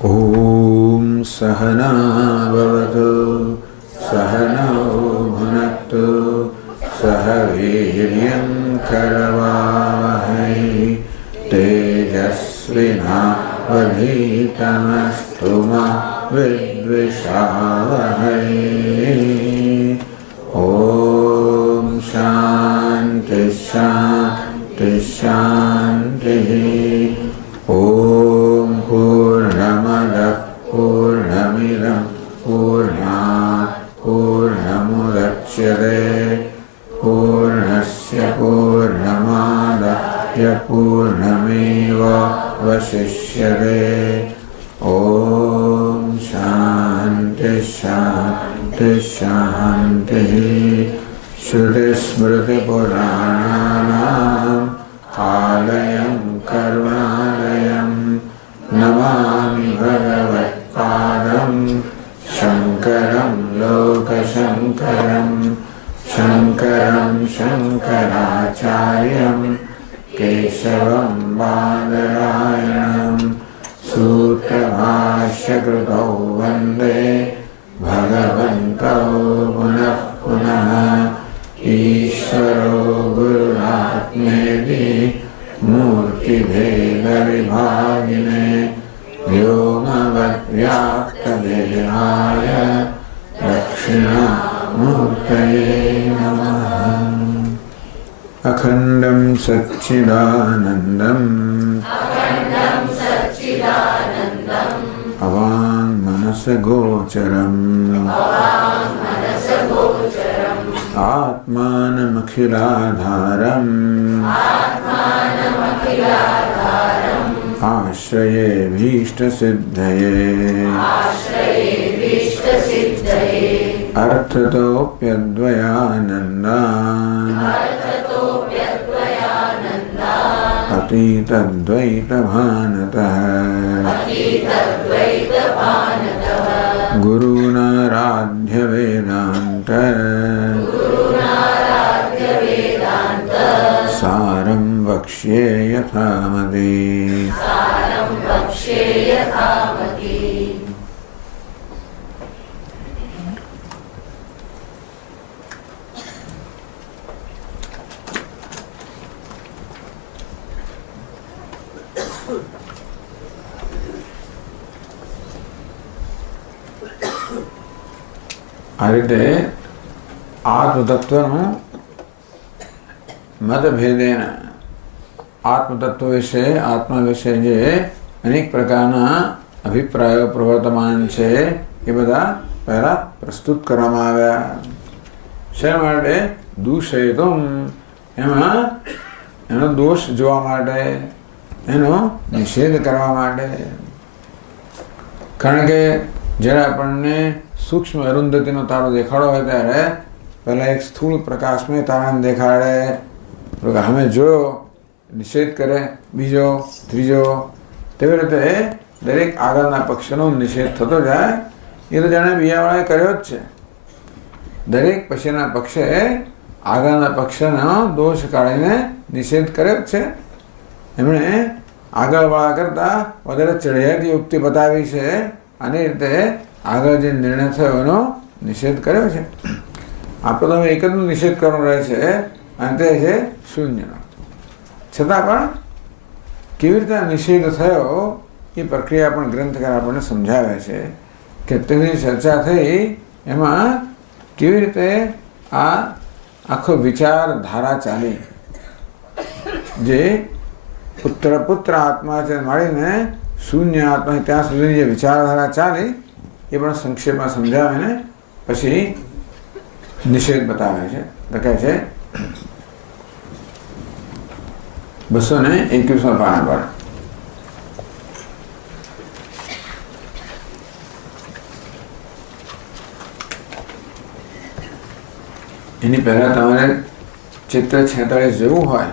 ॐ सहना भवतु सहनौ भुनक्तु सह वीर्यं करवावहै तेजस्विनावधीतमस्तु मा विद्विषावहै। ॐ शान्ति शान्ति शान्तिः। ॐ पूर्णमदः पूर्णमिदं पूर्णात् पूर्णमुदच्यते पूर्णस्य पूर्णमादाय पूर्णमेवावशिष्यते। ॐ शान्ति शान्ति शान्तिः। श्रुतिस्मृतिपुराणानाम् आलयं करुणालयं नमामि भगवत्पादं शङ्करं लोकशङ्करं शङ्करं शङ्कराचार्यं केशवं बादरायणं सूत्रभाष्यकृतौ वन्दे भगवन्तौ पुनः पुनः। ईश्वरो गुरुरात्मेति मूर्तिभेदविभागिने व्योमवद्व्याप्तदेहाय दक्षिणामूर्तये नमः। अखण्डं सच्चिदानन्दम् अवाङ्मनसगोचरम् आत्मानमखिलाधारम् आश्रयेऽभीष्टसिद्धये अर्थतोऽप्यद्वयानन्दान् अतीतद्वैतभानतः गुरूणाराध्यवेदान्त सारं वक्ष्ये यथामति। આ રીતે આત્મતત્વનું મતભેદેન આત્મતત્વ વિશે આત્મા વિશે જે અનેક પ્રકારના અભિપ્રાયો પ્રવર્તમાન છે એ બધા પહેલા પ્રસ્તુત કરવામાં આવ્યા. શા માટે? દૂષયતુમ, એમાં એનો દોષ જોવા માટે, એનો નિષેધ કરવા માટે. કારણ કે જ્યારે આપણને સૂક્ષ્મ અરુંધતીનો તારો દેખાડો હોય ત્યારે પહેલાં એક સ્થૂળ પ્રકાશમય તારાને દેખાડે, અમે જોયો, નિષેધ કરે, બીજો, ત્રીજો. તેવી રીતે દરેક આગળના પક્ષનો નિષેધ થતો જાય. એ તો જાણે બીજાવાળાએ કર્યો જ છે. દરેક પછીના પક્ષે આગળના પક્ષનો દોષ કાઢીને નિષેધ કર્યો જ છે. એમણે આગળવાળા કરતાં વધારે ચઢિયાતી યુક્તિ બતાવી છે. આની રીતે આગળ જે નિર્ણય થયો એનો નિષેધ કર્યો છે. આપણે તો એક જ નિષેધ કરવાનો રહે છે, અને તે છે શૂન્યનો. છતાં પણ કેવી રીતે નિષેધ થયો એ પ્રક્રિયા પણ ગ્રંથકાર આપણને સમજાવે છે કે તેની ચર્ચા થઈ એમાં કેવી રીતે આ આખો વિચારધારા ચાલી. જે પુત્ર આત્મા છે મળીને શૂન્ય આત્મા ત્યાં સુધી જે વિચારધારા ચાલી એ પણ સંક્ષેપમાં સમજાવીને પછી નિષેધ બતાવે છે. લખે છે 221 પાના પર. એની પહેલા તમારે ચિત્ર 46 જોવું હોય,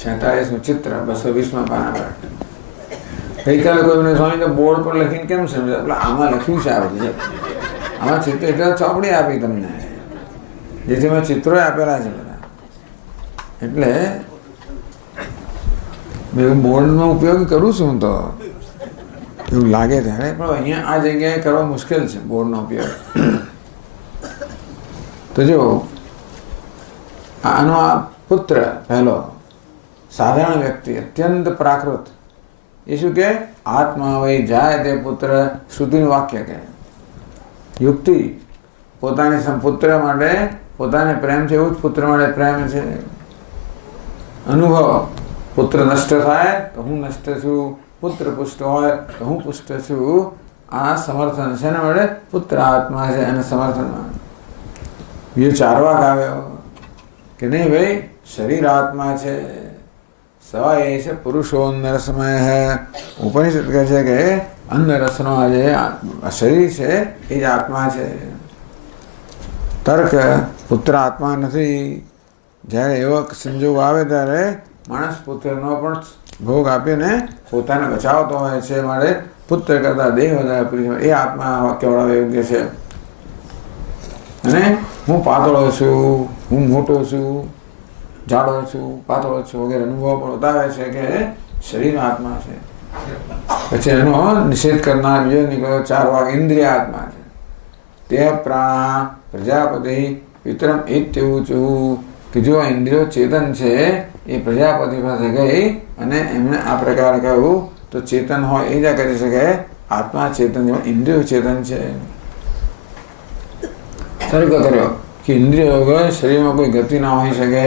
46નું ચિત્ર 220 પાના પર. ગઈકાલે કોઈ સ્વામી તો બોર્ડ પર લખીને કેમ સમજાય? એટલે આમાં લખ્યું છે આ બધું. આમાં ચિત્ર એટલે ચોપડી આપી તમને, જેથી મેં ચિત્રો આપેલા છે બધા. એટલે બોર્ડનો ઉપયોગ કરું છું હું તો. એવું લાગે ત્યારે, પણ અહીંયા આ જગ્યાએ કરવો મુશ્કેલ છે બોર્ડનો ઉપયોગ. તો જો આનો આ પુત્ર પહેલો સાધારણ વ્યક્તિ અત્યંત પ્રાકૃત, એ શું કે આત્મા વહી જાય તે પુત્ર, શ્રુતિનું વાક્ય કહે. યુક્તિ પોતાની પુત્ર માટે પોતાને પ્રેમ છે એવું જ પુત્ર માટે પ્રેમ છે. અનુભવ પુત્ર નષ્ટ થાય તો હું નષ્ટ છું, પુત્ર પુષ્ટ હોય તો હું પુષ્ટ છું. આ સમર્થન છે એના માટે પુત્ર આત્મા છે અને સમર્થનમાં બીજો ચારવાક આવ્યો કે નહીં ભાઈ શરીર આત્મા છે. સવા એ છે પુરુષો અંદર સમય હે. ઉપનિષદ કહે છે કે અંદર રસનો જે શરીર છે એ જ આત્મા છે. તર્ક પુત્ર આત્મા નથી. જ્યારે એવો સંજોગ આવે ત્યારે માણસ પુત્રનો પણ ભોગ આપીને પોતાને બચાવતો હોય છે. માટે પુત્ર કરતા દેહ વધારે પ્રિય, એ આત્મા કેવડાવવા યોગ્ય છે. અને હું પાતળો છું, હું મોટો છું, જાડો છું, પાતળો છું વગેરે અનુભવ પણ બતાવે છે કે શરીર આત્મા છે. પછી એનો નિષેધ કરનાર બીજો નીકળ્યો ચારવાક ઇન્દ્રિય આત્મા છે. તે પ્રાણ પ્રજાપતિ વિતરમ ઇત્યવું છું કે જો ઇન્દ્રિયો ચેતન છે એ પ્રજાપતિ પાસે ગઈ અને એમને આ પ્રકારે કહ્યું તો ચેતન હોય એ જ કરી શકે. આત્મા ચેતન ઇન્દ્રિયો ચેતન છે. તર્ક કર્યો કે ઇન્દ્રિયો વગર શરીરમાં કોઈ ગતિ ના હોઈ શકે.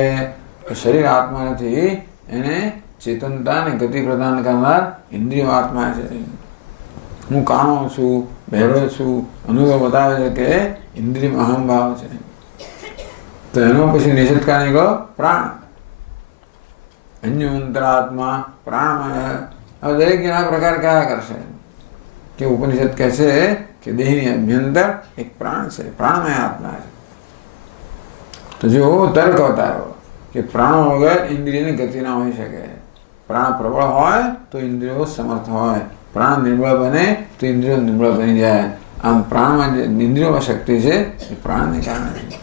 શરીર આત્મા નથી, એને ચેતનતા અને ગતિ પ્રદાન કરનાર ઇન્દ્રિયો આત્મા છે. હું કાણો છું, બહેરો છું, અનુભવ બતાવે છે કે ઇન્દ્રિયમાં અહંભાવ છે. તો એનો પછી નિષેધ કરવા નીકળો પ્રાણ. અન્યોંતરાત્મા પ્રાણમય. હવે દરેક જણા પ્રકાર કયા કરશે કે ઉપનિષદ કહે છે કે દેહની અભ્યંતર એક પ્રાણ છે, પ્રાણમય આત્મા છે. તો જો તર્ક બતાવ્યો કે પ્રાણો વગર ઇન્દ્રિયની ગતિ ના હોઈ શકે. પ્રાણ પ્રબળ હોય તો ઇન્દ્રિયો સમર્થ હોય, પ્રાણ નિર્બળ બને તો ઇન્દ્રિયો નિર્બળ બની જાય. આમ પ્રાણમાં જે ઇન્દ્રિયોમાં શક્તિ છે એ પ્રાણને કારણે છે.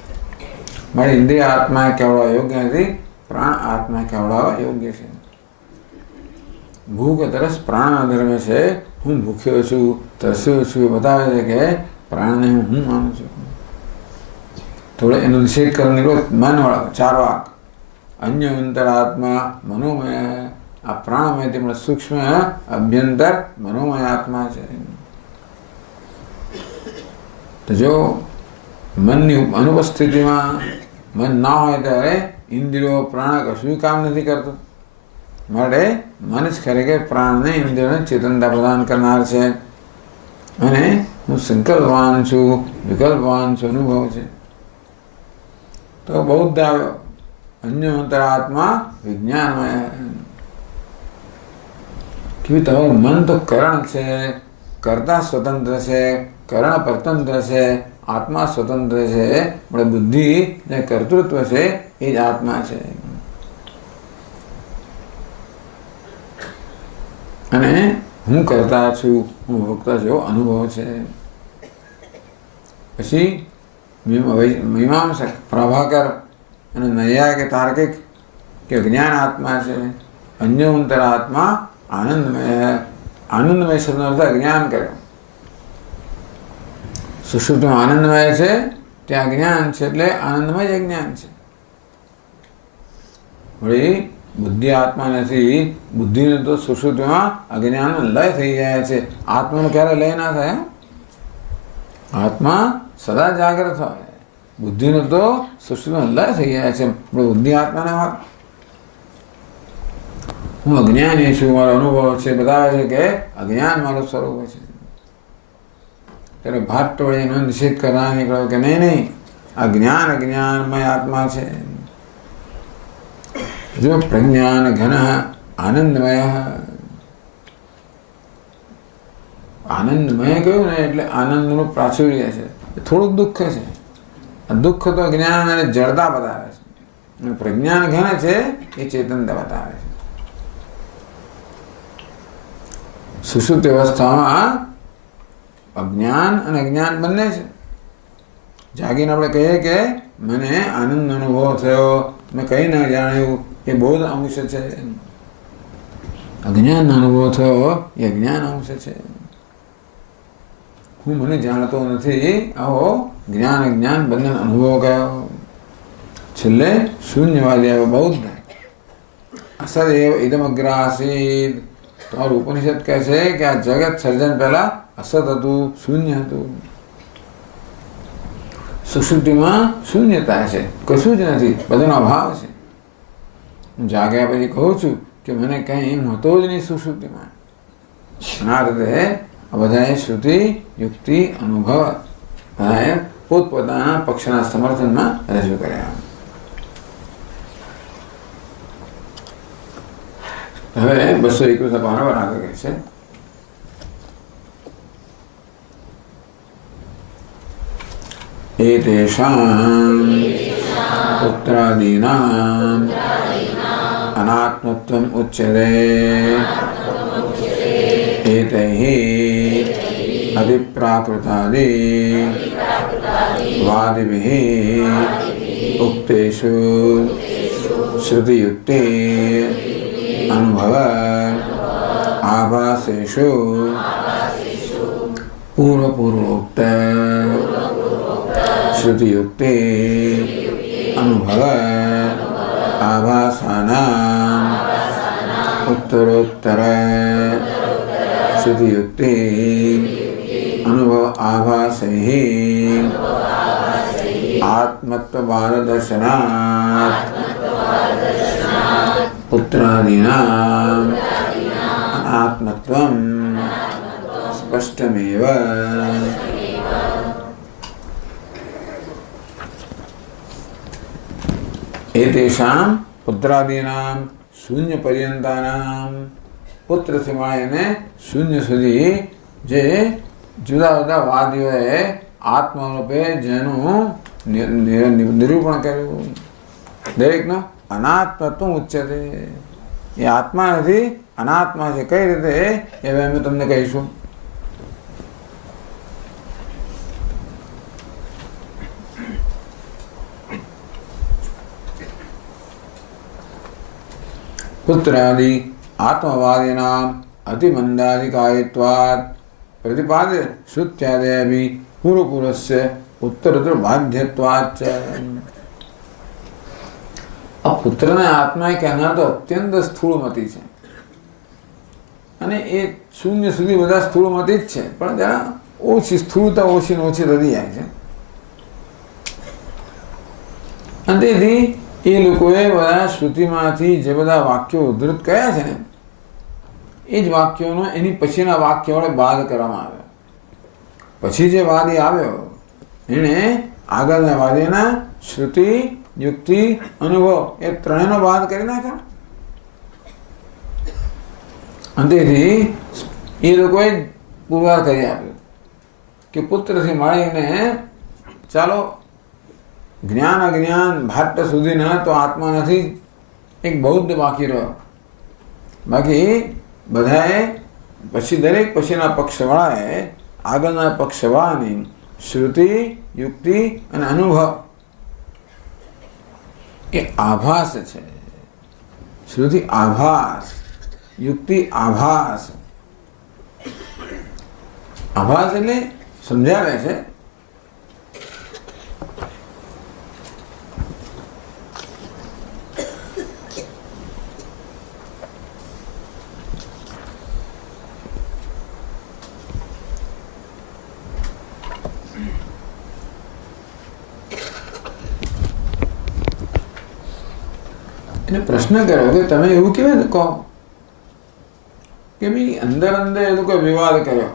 મારે ઇન્દ્રિય આત્મા કહેવડાવવા યોગ્ય નથી, પ્રાણ આત્મા કહેવડાવવા યોગ્ય છે. ભૂખ તરસ પ્રાણના ધર્મ છે. હું ભૂખ્યો છું, તરસ્યો છું એ બતાવે છે કે પ્રાણને હું માનું છું. થોડો એનો નિષેધ કરવાનો નીકળો મનવાળો ચારવાક. અન્ય અંતરાત્મા મનોમય. આ પ્રાણમય તેમણે સૂક્ષ્મ અભ્યંતર મનોમય આત્મા છે. તો જો મનની અનુપસ્થિતિમાં મન ના હોય ત્યારે ઇન્દ્રિયો પ્રાણ કશું કામ નથી કરતું. માટે મન જ ખરેખર પ્રાણને ઇન્દ્રિયોને ચેતનતા પ્રદાન કરનાર છે. અને હું સંકલ્પવાન છું, વિકલ્પવાન છું, અનુભવ છે. તો બૌદ્ધ આવ્યો અન્ય અંતરાત્મા વિજ્ઞાનમય. કે તમારું મન તો કરણ છે, કર્તા સ્વતંત્ર છે, કરણ પરતંત્ર છે, આત્મા સ્વતંત્ર છે. પણ બુદ્ધિ જે કર્તૃત્વ છે એ જ આત્મા છે. અને હું કરતા છું, હું ભોગતા છું અનુભવ છે. પછી મીમાંસક પ્રભાકર અને નૈયાયિક કે તાર્કિક કે જ્ઞાન આત્મા છે. અન્યોંતર આત્મા આનંદમય. આનંદમય શબ્દનો અર્થ જ્ઞાન કર્યો. સુષુપ્તિમાં આનંદમય છે, ત્યાં જ્ઞાન છે એટલે આનંદમય જ જ્ઞાન છે. વળી બુદ્ધિ આત્મા નથી. બુદ્ધિને તો સુષુપ્તિમાં અજ્ઞાનનો લય થઈ જાય છે. આત્માનો ક્યારે લય ના થાય? આત્મા સદા જાગ્રત હોય. બુદ્ધિનો તો સુષુપ્તિમાં લય થઈ જાય છે. બુદ્ધિ આત્માને વાત હું અજ્ઞાની છું, મારો અનુભવ છે બતાવે છે કે અજ્ઞાન મારું સ્વરૂપ છે. ત્યારે ભાટ વડે એનો નિષેધ કરવા નીકળ્યો કે નહીં, આ જ્ઞાન અજ્ઞાનમય આત્મા છે. જો પ્રજ્ઞાન ઘન આનંદમય. આનંદમય કહ્યું ને એટલે આનંદનું પ્રાચુર્ય છે. થોડુંક દુઃખ છે. આ દુઃખ તો જ્ઞાન અને જડતા બતાવે છે. અને પ્રજ્ઞાન ઘન છે એ ચેતનતા બતાવે છે. સુષુપ્ત અવસ્થામાં અજ્ઞાન અને અજ્ઞાન બંને છે. જાગીને આપણે કહીએ કે મને આનંદ અનુભવ થયો, મેં કંઈ ના જાણ્યું, એ બોધ અંશ છે. અજ્ઞાન અનુભવ થયો એ અજ્ઞાન અંશ છે. હું મને જાણતો નથી, આવો જ્ઞાન અજ્ઞાન બંને અનુભવ કયો. છેલ્લે શૂન્યવાદી આવ્યો બૌદ્ધ. અસદેવ ઇદમગ્ર આસીદ. તમારું ઉપનિષદ કહે છે કે આ જગત સર્જન પહેલા અસત હતું, શૂન્ય હતું. સુષુપ્તિમાં શૂન્યતા છે, કશું જ નથી, બધાનો અભાવ છે. હું જાગ્યા પછી કહું છું કે મને કંઈ નહોતો જ નહીં સુષુપ્તિમાં. આ રીતે આ બધાએ શ્રુતિ યુક્તિ અનુભવ બધાએ પોતપોતાના પક્ષના સમર્થનમાં રજૂ કર્યા. હવે 221 પાના આગળ કહે છે એતેષાં પુત્રાદીનાં અનાત્મત્વમ ઉચ્યતે એતૈઃ અધિપ્રાકૃતાદિ વાદિભિઃ ઉક્તેષુ શ્રુતિયુક્તે અનુભવ આભાસેષુ પૂર્વપૂર્વોક્ત શ્રુતિયુક્તે અનુભવ આભાસાનાં ઉત્તરોત્તર શ્રુતિયુક્તે અનુભવ આભાસૈઃ આત્મત્વવાદદર્શનાत् પુત્રાદીનાં અનાત્મત્વં સ્પષ્ટમેવ. એતેષાં પુત્રાદીનાં શૂન્ય પર્યંતાનાં, પુત્રથી માંડીને શૂન્ય સુધી જે જુદા જુદા વાદીઓએ આત્મરૂપે જેનું નિરૂપણ કર્યું, દરેકનો અનાત્મત્વ ઉચ્ચતે. એ આત્મા નથી, અનાત્મા છે. કઈ રીતે એ અમે તમને કહીશું. પુત્રાદિ આત્મવાદીનાં અતિમંદાધિકારિત્વાत् પ્રતિપાદ્ય શ્રુત્યાદયભિ પૂર્વપુરસ્ય ઉત્તરોત્તર બાધ્યત્વાચ્ચ. આ પુત્રને આત્મા કહેનાર તો અત્યંત સ્થૂળમતી છે, અને એ શૂન્ય સુધી બધા સ્થૂળમતી જ છે, પણ જરા ઓછી સ્થૂળતા ઓછી ને ઓછી થતી જાય છે. અને તેથી એ લોકોએ બધા શ્રુતિમાંથી જે બધા વાક્યો ઉદ્ધૃત કર્યા છે ને, એ જ વાક્યોનો એની પછીના વાક્ય વડે બાદ કરવામાં આવ્યો. પછી જે વાદી આવ્યો એણે આગળના વાદીના શ્રુતિ યુક્તિ અનુભવ એ ત્રણેયનો બાદ કરી નાખ્યો. અને તેથી એ લોકોએ પુરવાર કરી આપ્યું કે પુત્રથી મળીને ચાલો જ્ઞાન અજ્ઞાન ભાટ્ટ સુધીના તો આત્મા નથી, એક બૌદ્ધ બાકી રહ્યો. બાકી બધાએ પછી દરેક પછીના પક્ષવાળાએ આગળના પક્ષવાળાની શ્રુતિ યુક્તિ અને અનુભવ એ આભાસ છે. શ્રુતિ આભાસ, યુક્તિ આભાસ. આભાસ એટલે સમજાવે છે. પ્રશ્ન કર્યો કે તમે એવું કેવી રીતે કહો કે ભાઈ અંદર અંદર એ લોકો વિવાદ કર્યો,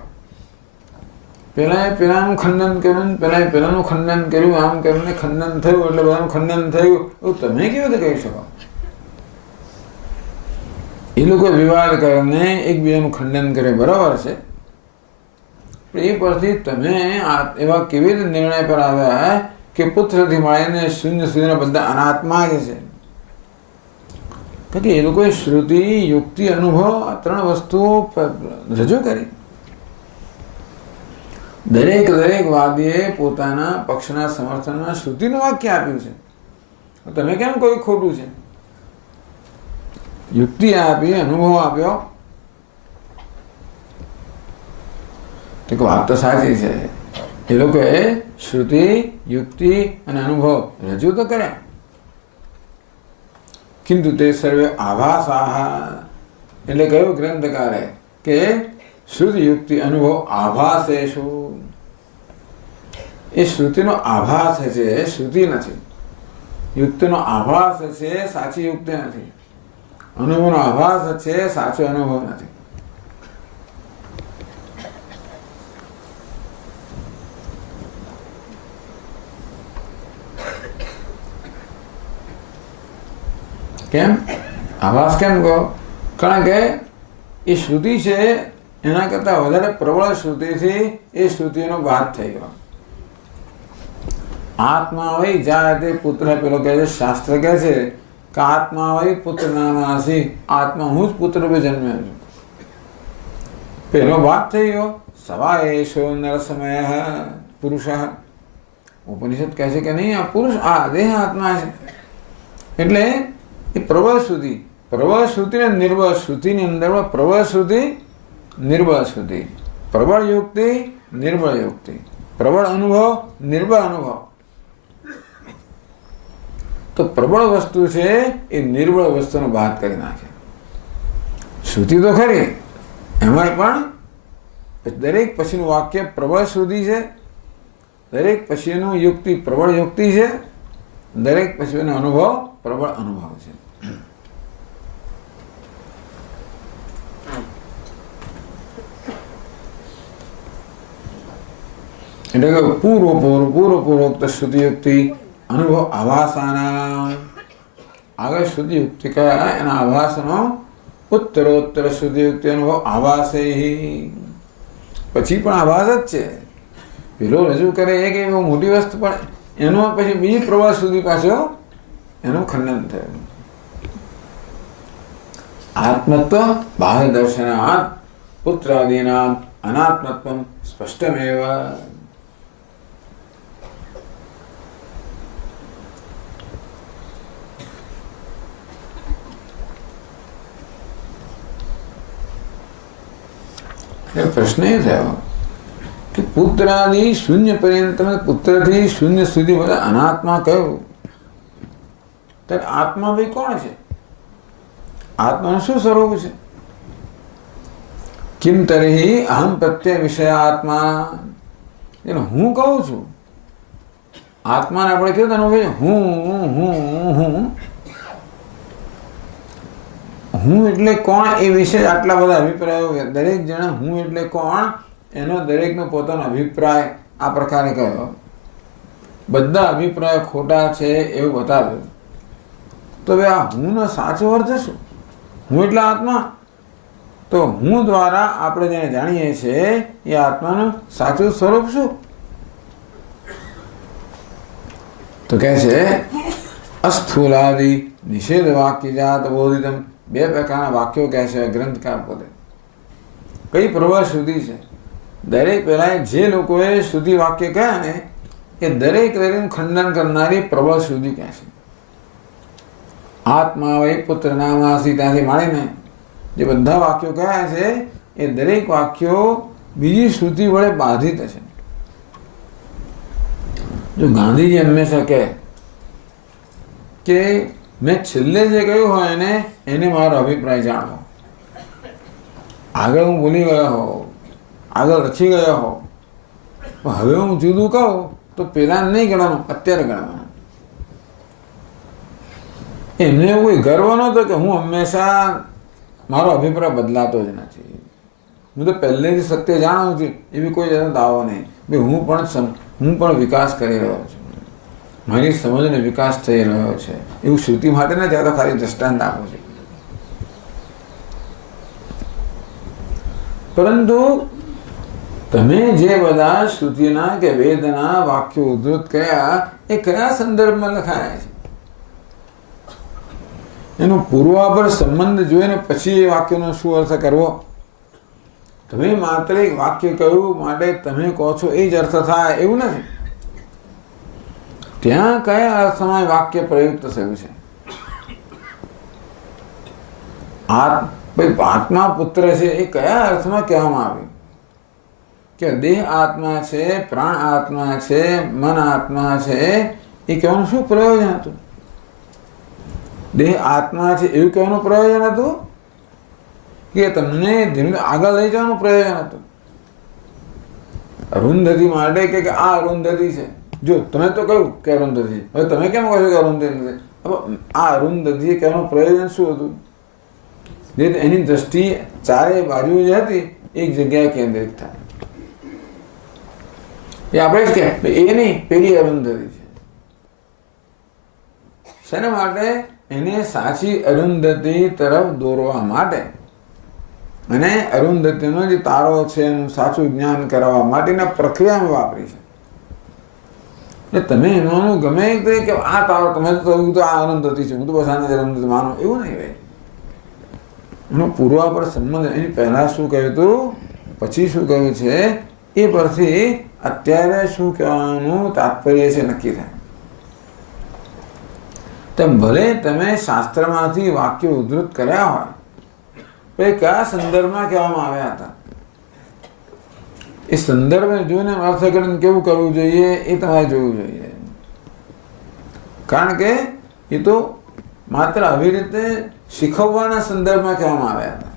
પેલાએ પેલાનું ખંડન કર્યું, પેલાએ પેલાનું ખંડન કર્યું, આમ કરીને ખંડન થયું એટલે બધાનું ખંડન થયું, એવું તમે કેવી રીતે કહી શકો? એ લોકો વિવાદ કરીને એકબીજાનું ખંડન કરે બરાબર છે, પણ એ પરથી તમે એવા કેવી રીતે નિર્ણય પર આવ્યા કે પુત્રથી મળીને શૂન્ય સુધીના બધા અનાત્મા જ છે? કે એ લોકોએ શ્રુતિ યુક્તિ અનુભવ આ ત્રણ વસ્તુઓ રજૂ કરી. દરેક વાદીએ પોતાના પક્ષના સમર્થનમાં શ્રુતિનું વાક્ય આપ્યું છે. તમે કેમ કોઈ ખોટું છે? યુક્તિ આપી, અનુભવ આપ્યો, તો વાત તો સાચી છે. એ લોકોએ શ્રુતિ, યુક્તિ અને અનુભવ રજૂ તો કર્યા, કિંતુ તે સર્વે આભાસા. એટલે કહ્યું ગ્રંથકારે કે શ્રુતિ, યુક્તિ, અનુભવ આભાસે શું? એ શ્રુતિનો આભાસ છે, શ્રુતિ નથી. યુક્તિનો આભાસ છે, સાચી યુક્તિ નથી. અનુભવનો આભાસ છે, સાચો અનુભવ નથી. કેમ આભાસ કેમ કહો? કારણ કે એ શ્રુતિ છે એના કરતાં વધારે પ્રબળ શ્રુતિથી એ શ્રુતિનો બાદ થઈ ગયો. આત્મા વહી જાય તે પુત્ર, પેલો કહે છે, શાસ્ત્ર કહે છે કે આત્મા વહી પુત્ર નામાસી, આત્મા હું જ પુત્ર રૂપે જન્મ્યો છું. પેલો બાદ થઈ ગયો. સવા એશો નરસમય પુરુષ. ઉપનિષદ કહે છે કે નહીં, આ પુરુષ, આ દેહ આત્મા છે. એટલે એ પ્રબળ શ્રુતિ, પ્રબળ શ્રુતિ ને નિર્બળ શ્રુતિની અંદર પ્રબળ શ્રુતિ, નિર્બળ શ્રુતિ, પ્રબળ યુક્તિ, નિર્બળ યુક્તિ, પ્રબળ અનુભવ, નિર્બળ અનુભવ. તો પ્રબળ વસ્તુ છે એ નિર્બળ વસ્તુનો બાદ કરી નાખે. શ્રુતિ તો ખરી, એમાં પણ દરેક પછીનું વાક્ય પ્રબળ શ્રુતિ છે, દરેક પછીનું યુક્તિ પ્રબળ યુક્તિ છે, દરેક પછીનો અનુભવ પ્રબળ અનુભવ છે. એટલે કે પૂર્વોક્ત શ્રુતિ યુક્તિ અનુભવ આભાસાના. આગળ શ્રુતિ યુક્તિ કયા એના આભાસનો ઉત્તરોત્તર શ્રુતિ યુક્તિ અનુભવ આભાસે. પછી પણ આભાસ જ છે. પેલો રજૂ કરે એ કે બહુ મોટી વસ્તુ, પણ એનો પછી બીજી પ્રવાસ સુધી પાછો એનું ખંડન થયું. આત્મત્વ બાહ્ય દર્શનાત પુત્રાદીના અનાત્મત્વ સ્પષ્ટમેવ. પ્રશ્ન એ થયો કે પુત્રાદી શૂન્ય પર્યંત, પુત્રથી શૂન્ય સુધી બધા અનાત્મા કયું? ત્યારે આત્મા ભાઈ કોણ છે? આત્માનું શું સ્વરૂપ છે? કિમ તર્હિ અહમ પ્રત્યય વિષય આત્મા. એટલે હું કહું છું આત્માને આપણે કેવું અનુભવ? હું હું હું હું એટલે કોણ એ વિશે આટલા બધા અભિપ્રાયો. દરેક જણા હું એટલે કોણ એનો દરેકનો પોતાનો અભિપ્રાય આ પ્રકારે કહ્યો. બધા અભિપ્રાયો ખોટા છે એવું બતાવ્યું. તો હવે આ હુંનો સાચો અર્થ શું? હું એટલે આત્મા. તો હું દ્વારા આપણે જેને જાણીએ છીએ એ આત્માનું સાચું સ્વરૂપ શું? તો કહે છે અસ્થૂલાદિ નિષેધ વાક્ય જાત બોધિતમ. બે પ્રકારના વાક્યો કહે છે ગ્રંથકાર પોતે. કઈ પ્રબળ શ્રુતિ છે? દરેક પહેલા જે લોકોએ શ્રુતિ વાક્ય કહ્યા ને એ દરેક ખંડન કરનારી પ્રબળ શ્રુતિ કહે છે. આત્મા વહી પુત્ર નામાસી ત્યાંથી માંડીને જે બધા વાક્યો કહ્યા છે એ દરેક વાક્યો બીજી શ્રુતિ વડે બાધિત છે. જો ગાંધીજી હંમેશા કહે કે મેં છેલ્લે જે કહ્યું હોય એને મારો અભિપ્રાય જાણવો. આગળ હું ભૂલી ગયો હો, આગળ રચી ગયો હો, હવે હું જુદું કહું તો પેલા નહીં ગણવાનું, અત્યારે ગણવાનું. એમને એવું કોઈ ગર્વ નહોતો કે હું હંમેશા મારો અભિપ્રાય બદલાતો જ નથી, હું તો પહેલેથી સત્ય જાણું છું, એવી કોઈ દાવો નહીં. હું પણ વિકાસ કરી રહ્યો છું, મારી સમજનો વિકાસ થઈ રહ્યો છે. એવું શ્રુતિ માટે ને ત્યાં તો ખાલી દ્રષ્ટાંત આપું છું. પરંતુ તમે જે બધા શ્રુતિના કે વેદના વાક્યો ઉદ્ધૃત કર્યા એ કયા સંદર્ભમાં લખાયા છે? એનો પૂર્વાપર સંબંધ જોઈને પછી એ વાક્યનો શું અર્થ કરવો? તમે માત્ર એક વાક્ય કહ્યું માટે તમે કહો છો એ જ અર્થ થાય એવું નથી. ત્યાં કયા અર્થમાં વાક્ય પ્રયુક્ત થયું છે? આત્મા પુત્ર છે એ કયા અર્થમાં કહેવામાં આવ્યું? કે દેહ આત્મા છે, પ્રાણ આત્મા છે, મન આત્મા છે, એ કહેવાનું શું પ્રયોજન હતું? દેહ આત્મા છે એવું કહેવાનું પ્રયોજન હતું કે તમને ધીમે આગળ લઈ જવાનું પ્રયોજન હતું? અરુંધતી માટે કે આ અરુંધતી છે, જો તમે તો કહ્યું કે અરુંધતી, હવે તમે કેમ કહો છો કે અરુંધતી નથી? હવે આ અરુંધતી કહેવાનું પ્રયોજન શું હતું? જે એની દ્રષ્ટિ ચારે બાજુ જે હતી એક જગ્યાએ કેન્દ્રિત થાય. એ આપણે જ કે એ નહીં, પેલી અરુંધતી છે. શેના માટે? એને સાચી અરુંધતી તરફ દોરવા માટે અને અરુંધતીનો જે તારો છે એનું સાચું જ્ઞાન કરાવવા માટેના પ્રક્રિયામાં વાપરી છે. એટલે તમે એનું ગમે કે આ તારો તમે તો આ અરુંધતી છે, હું તો બસ આને અરુંધતી માનો, એવું નહીં ભાઈ. એનો પૂર્વાપર સંબંધ, એની પહેલા શું કહ્યું હતું, પછી શું કહ્યું છે, એ પરથી અત્યારે શું કહેવાનું તાત્પર્ય છે નક્કી થાય. તેમ ભલે તમે શાસ્ત્રમાંથી વાક્યો ઉદ્ધૃત કર્યા હોય, તો એ કયા સંદર્ભમાં કહેવામાં આવ્યા હતા, એ સંદર્ભને જોઈને અર્થઘટન કેવું કરવું જોઈએ એ તમારે જોવું જોઈએ. કારણ કે એ તો માત્ર આવી રીતે શીખવવાના સંદર્ભમાં કહેવામાં આવ્યા હતા.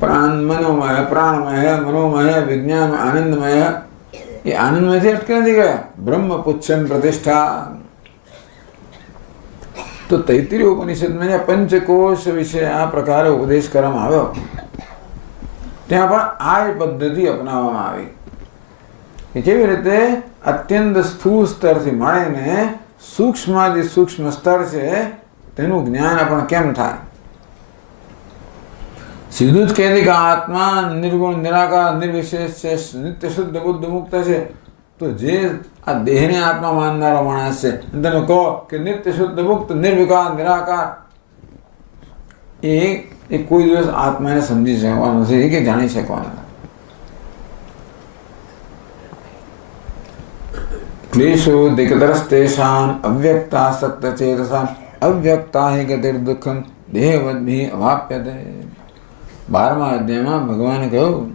પ્રાણ મનોમય, પ્રાણમય, મનોમય, વિજ્ઞાન આનંદમય, એ આનંદમયથી અટકે નથી ગયા. બ્રહ્મ પુચ્છન પ્રતિષ્ઠા. તો તૈત્રીય ઉપનિષદમાં જ્યાં પંચકોશ વિશે આ પ્રકારે ઉપદેશ કરવામાં આવ્યો, ત્યાં પણ આ પદ્ધતિ અપનાવવામાં આવી કે કેવી રીતે અત્યંત સ્થૂળ સ્તરથી મળીને સૂક્ષ્માથી સૂક્ષ્મ સ્તર છે તેનું જ્ઞાન આપણને કેમ થાય. સીધું જ કહેતી કે આત્મા નિર્ગુણ, નિરાકાર, નિર્વિશેષ છે, નિત્ય શુદ્ધ બુદ્ધ મુક્ત છે, તો જે આ દેહને આત્મા માનનારો માણસ છે, તમે કહો કે નિત્ય શુદ્ધ મુક્ત, નિર્વિકાર, નિરાકાર, એ કોઈ દિવસ આત્માને સમજી શકવાનો નથી કે જાણી શકવાનો નથી. ક્લેશો દિગ્દરસ્તેષામ અવ્યક્તાસક્ત ચેતસામ અવ્યક્તા હિ ગતિર દુઃખમ દેહવદ્ભિ અવાપ્યતે. 12મા અધ્યાયમાં ભગવાને કહ્યું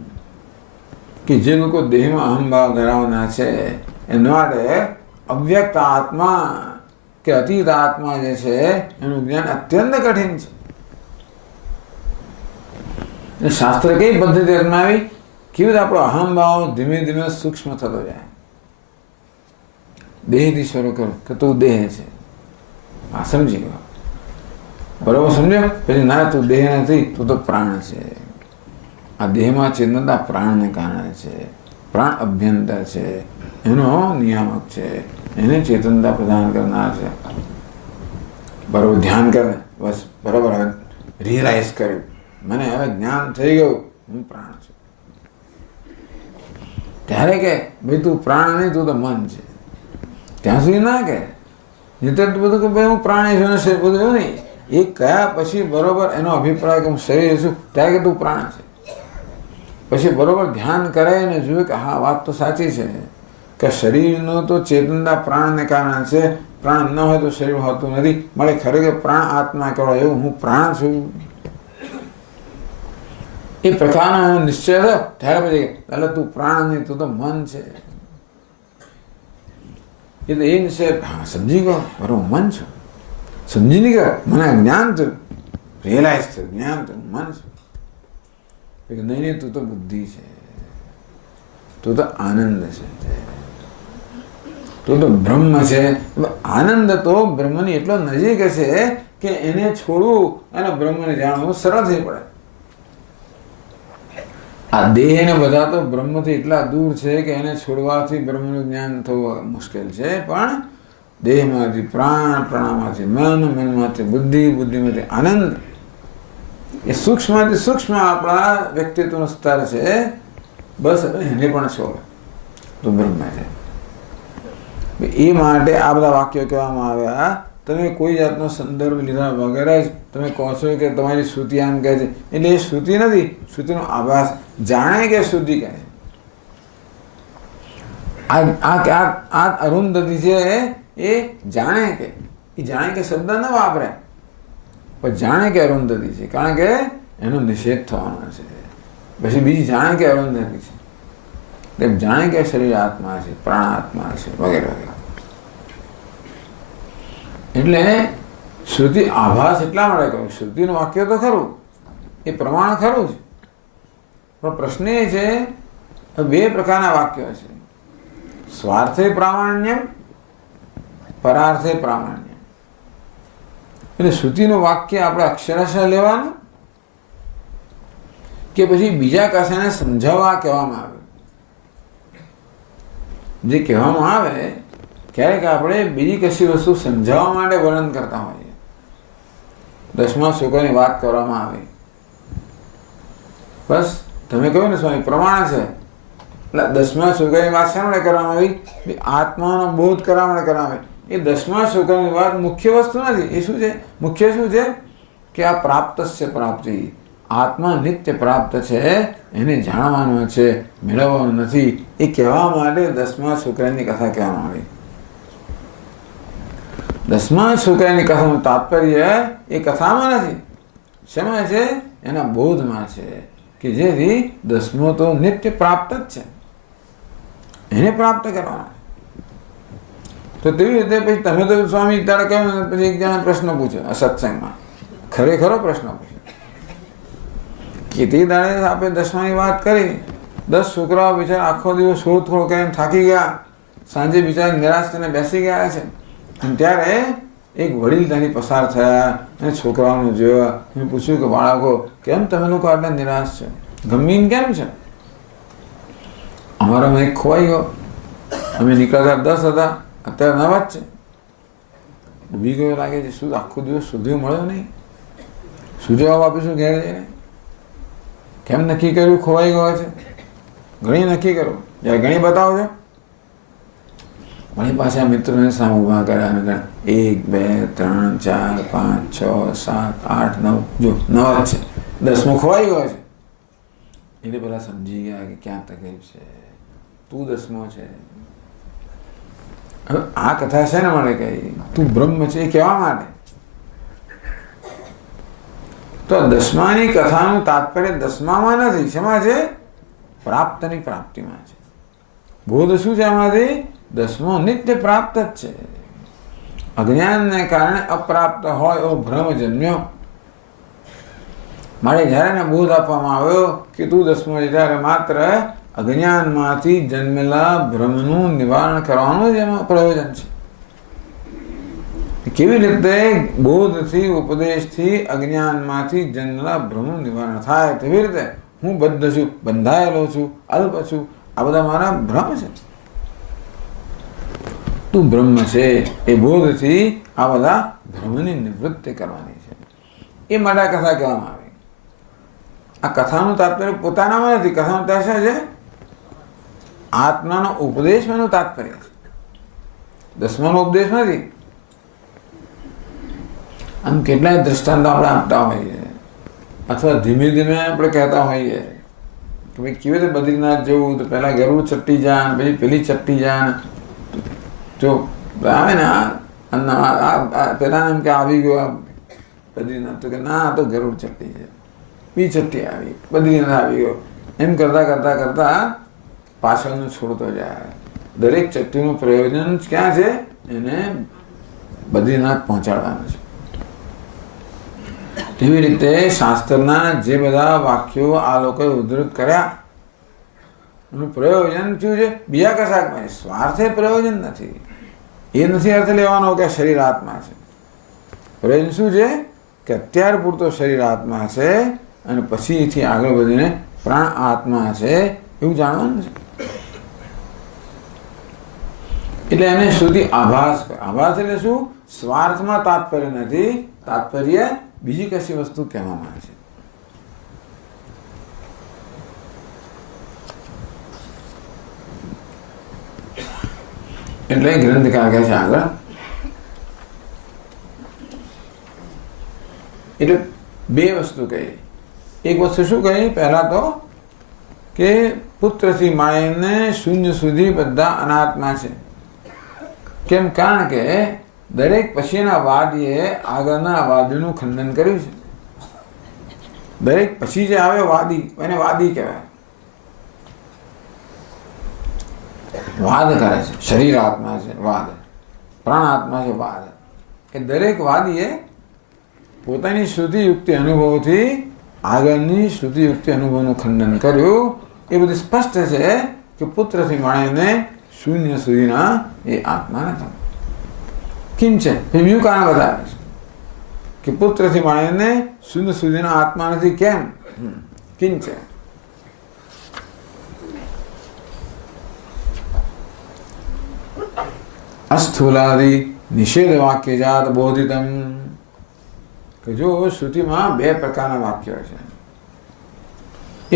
કે જે લોકો દેહમાં અહંભાવ ધરાવનાર છે એના માટે અવ્યક્ત આત્મા કે અતીત આત્મા જે છે એનું જ્ઞાન અત્યંત કઠિન છે. શાસ્ત્ર કઈ પદ્ધતિ અપનાવી? કેવી રીતે આપણો અહંભાવ ધીમે ધીમે સૂક્ષ્મ થતો જાય. દેહથી શરૂ કરો કે તું દેહ છે, આ સમજી ગયો, બરોબર સમજ્યો? પછી ના, તું દેહ નથી, તું તો પ્રાણ છે. આ દેહમાં ચેતનતા પ્રાણને કારણે છે. પ્રાણ અભ્યંતર છે, એનો નિયામક છે, એને ચેતનતા પ્રદાન કરનાર છે. બરોબર ધ્યાન કરે, બસ બરોબર હવે રિયલાઇઝ કર્યું, મને હવે જ્ઞાન થઈ ગયું, હું પ્રાણ છું. ત્યારે કે ભાઈ તું પ્રાણ નહીં, તું તો મન છે. ત્યાં સુધી ના કે નિત્ય બધું કે ભાઈ હું પ્રાણી છું, બધું એવું નહીં. એ કયા પછી બરોબર એનો અભિપ્રાય કે હું શરીર છું, ત્યારે કે તું પ્રાણ છે. પછી બરોબર ધ્યાન કરે અને જોયું કે હા વાત તો સાચી છે કે શરીરનો તો ચેતનતા પ્રાણને કારણે છે. પ્રાણ ન હોય તો શરીર હોતું નથી. મળે ખરેખર પ્રાણ આત્મા કહેવાય એવું હું પ્રાણ છું. એ પ્રકારનો નિશ્ચય થયો ત્યારે પછી એટલે તું પ્રાણ નહીં, તું તો મન છે. એ તો એ નિશ્ચય સમજી ગયો, બરોબર મન છું. સમજી નહીં ગયો, મને જ્ઞાન થયું, રિયલાઇઝ થયું, જ્ઞાન થયું, મન છું. નહીં નહીં, તું તો બુદ્ધિ છે, તું તો આનંદ છે, તું તો બ્રહ્મ છે. આનંદ તો બ્રહ્મની એટલો નજીક છે કે એને છોડવું અને બ્રહ્મને જાણવું સરળ થઈ પડે. આ દેહ ને બધા તો બ્રહ્મથી એટલા દૂર છે કે એને છોડવાથી બ્રહ્મનું જ્ઞાન થવું મુશ્કેલ છે. પણ દેહમાંથી પ્રાણ, પ્રાણમાંથી મન, મનમાંથી બુદ્ધિ, બુદ્ધિમાંથી આનંદ, એ સૂક્ષ્મથી સૂક્ષ્મ આપણા વ્યક્તિત્વનું સ્તર છે. બસ એને પણ છોડ તો બ્રહ્મ છે. એ માટે આ બધા વાક્યો કહેવામાં આવ્યા. તમે કોઈ જાતનો સંદર્ભ લીધા વગર જ તમે કહો છો કે તમારી શ્રુતિ આમ કહે છે, એટલે એ શ્રુતિ નથી, શ્રુતિનો આભાસ. જાણે કે શ્રુતિ કહે છે. આ અરુંધતી છે એ જાણે કે શબ્દ ન વાપરે, પણ જાણે કે અરુંધતી છે, કારણ કે એનો નિષેધ થવાનો છે. પછી બીજી જાણે કે અરુંધતી છે, તેમ જાણે કે શરીર આત્મા છે, પ્રાણ આત્મા છે, વગેરે વગેરે. એટલે શ્રુતિ આભાસ એટલા માટે કહ્યું. શ્રુતિનું વાક્ય તો ખરું, એ પ્રમાણ ખરું જ, પણ પ્રશ્ન એ છે બે પ્રકારના વાક્યો છે. સ્વાર્થે પ્રામાણ્યમ, પરાર્થે પ્રામાણ્યમ. એટલે શ્રુતિનું વાક્ય આપણે અક્ષરશઃ લેવાનું કે પછી બીજા કશાને સમજાવવા કહેવામાં આવે. જે કહેવામાં આવે ક્યારેક આપણે બીજી કશી વસ્તુ સમજાવવા માટે વર્ણન કરતા હોઈએ. 10મા શ્લોકની વાત કરવામાં આવે, બસ તમે કહ્યું ને સ્વામી પ્રમાણ છે, એટલે 10મા શ્લોકની વાત શા માટે કરવામાં આવી? આત્માનો બોધ કરવા માટે કરવામાં આવી. એ 10મા શ્લોકની વાત મુખ્ય વસ્તુ નથી. એ શું છે? મુખ્ય શું છે કે આ પ્રાપ્તસ્ય પ્રાપ્તિ, આત્મા નિત્ય પ્રાપ્ત છે, એને જાણવાનો છે, મેળવવાનો નથી. એ કહેવા માટે 10મા શ્લોકની કથા કહેવામાં આવી. 10મા શ્લોકની કથાનું તાત્પર્ય એ કથામાં નથી. શેમાં છે? એના બોધમાં છે, કે જેથી 10મો તો નિત્ય પ્રાપ્ત જ છે, એને પ્રાપ્ત કરવાના. તો તેવી રીતે પછી તમે તો સ્વામી તારે કહ્યું, પછી એક જણા પ્રશ્ન પૂછ્યો સત્સંગમાં, ખરેખરો પ્રશ્ન પૂછ્યો કે તે દાડે આપણે 10માની વાત કરી, 10 છોકરાઓ બિચારા આખો દિવસ શોધખોળ કરીને થાકી ગયા, સાંજે બિચારા નિરાશ થઈને બેસી ગયા છે. અને ત્યારે એક વડીલ ત્યાંથી પસાર થયા અને છોકરાઓને જોયા. મેં પૂછ્યું કે બાળકો, કેમ તમે લોકો આટલા નિરાશ છો? ગમીને કેમ છે? અમારામાં એક ખોવાઈ ગયો, અમે નીકળતા 10 હતા, અત્યારે 9 જ છે. ડૂબી ગયો લાગે છે. શું આખો દિવસ શોધ્યો, મળ્યો નહીં? શું જવાબ આપીશું ઘેર જઈને? કેમ નક્કી કર્યું ખોવાઈ ગયો છે? ઘણી નક્કી કરો, જ્યારે ઘણી બતાવજો. વળી પાછા મિત્રોને સામે ઊભા કર્યા અને 1 2 3 4 5 6 7 8 9, જો 9 જ છે, 10મો ખોવાઈ ગયો છે. એટલે પેલા સમજી ગયા કે ક્યાં તકલીફ છે, તું 10મો છે. હવે આ કથા છે ને મને કહી, તું બ્રહ્મ છે એ કહેવા માટે. તો 10માની કથાનું તાત્પર્ય 10મામાં નથી. શેમાં છે? પ્રાપ્તની પ્રાપ્તિમાં છે. બોધ શું છે આમાંથી? 10મો નિત્ય પ્રાપ્ત જ છે. અજ્ઞાનને કારણે અપ્રાપ્ત હોય એવો ભ્રમ જન્મ્યો. મારે જ્યારે એને બોધ આપવામાં આવ્યો કે તું 10મો છે, ત્યારે માત્ર અજ્ઞાનમાંથી જન્મેલા ભ્રમનું નિવારણ કરવાનું જ એમાં પ્રયોજન છે. કેવી રીતે બોધથી, ઉપદેશથી અજ્ઞાનમાંથી જન્મેલા ભ્રમનું નિવારણ થાય? તેવી રીતે હું બદ્ધ છું, બંધાયેલો છું, અલ્પ છું, આ બધા મારા ભ્રમ છે. તું બ્રહ્મ છે એ બોધથી આ બધા ભ્રમની નિવૃત્તિ કરવાની છે. એ માટે આ કથા કહેવામાં આવી. આ કથાનું તાત્પર્ય પોતાનામાં નથી. કથાનું તાત્પર્ય છે આત્માનો ઉપદેશમાંનું તાત્પર્ય છે. 10માનો ઉપદેશ નથી. આમ કેટલાય દ્રષ્ટાંતો આપણે આપતા હોઈએ, અથવા ધીમે ધીમે આપણે કહેતા હોઈએ કે ભાઈ કેવી રીતે બદ્રીનાથ જવું, તો પહેલાં ગરુડ ચટ્ટી જાન, પછી પેલી ચટ્ટી જાન. જો આવે ને પેલા એમ કે આવી ગયો બદ્રીનાથ, તો કે ના આ તો ગરુડ ચટ્ટી છે, બી ચટ્ટી આવી, બદ્રીનાથ આવી ગયો. એમ કરતાં કરતાં કરતાં પાછળનું છોડતો જાય. દરેક ચટ્ટીનું પ્રયોજન ક્યાં છે? એને બદ્રીનાથ પહોંચાડવાનું છે. તેવી રીતે શાસ્ત્રના જે બધા વાક્યો આ લોકોએ ઉદ્ધૃત કર્યા, એનું પ્રયોજન શું છે? બીજા કશાકમાં. સ્વાર્થે પ્રયોજન નથી. એ નથી અર્થ લેવાનો કે શરીર આત્મા છે. પ્રયોજન શું છે? કે અત્યાર પૂરતો શરીર આત્મા છે અને પછીથી આગળ વધીને પ્રાણ આત્મા છે, એવું જાણવાનું છે. એટલે એને સુધી આભાસ. આભાસ એટલે શું? સ્વાર્થમાં તાત્પર્ય નથી, તાત્પર્ય બીજી કશી વસ્તુ કહેવામાં આવે છે. એટલે ગ્રંથકાર કહે છે આગળ, એટલે બે વસ્તુ કહી. એક વસ્તુ શું કહી? પહેલા તો કે પુત્રથી માંડીને શૂન્ય સુધી બધા અનાત્મા છે. કેમ? કારણ કે દરેક પછીના વાદીએ આગળના વાદીનું ખંડન કર્યું છે. દરેક પછી જે આવે વાદી, એને વાદી કહેવાય. વાદ કરે છે, શરીર આત્મા છે વાદ, પ્રાણ આત્મા છે વાદ. એ દરેક વાદીએ પોતાની શ્રુતિ યુક્તિ અનુભવથી આગળની શ્રુતિ યુક્તિ અનુભવનું ખંડન કર્યું. એ બધું સ્પષ્ટ છે કે પુત્રથી માંડીને શૂન્ય સુધીના એ આત્મા નથી. કેમ છે? બીજું કારણ બતાવે છે કે પુત્રથી માંડીને શૂન્ય સુધીના આત્મા નથી. કેમ? કેમ છે? અસ્થૂલાદિ નિષેધ વાક્ય જાત બોધિતમ. કે જો શ્રુતિમાં બે પ્રકારના વાક્યો છે.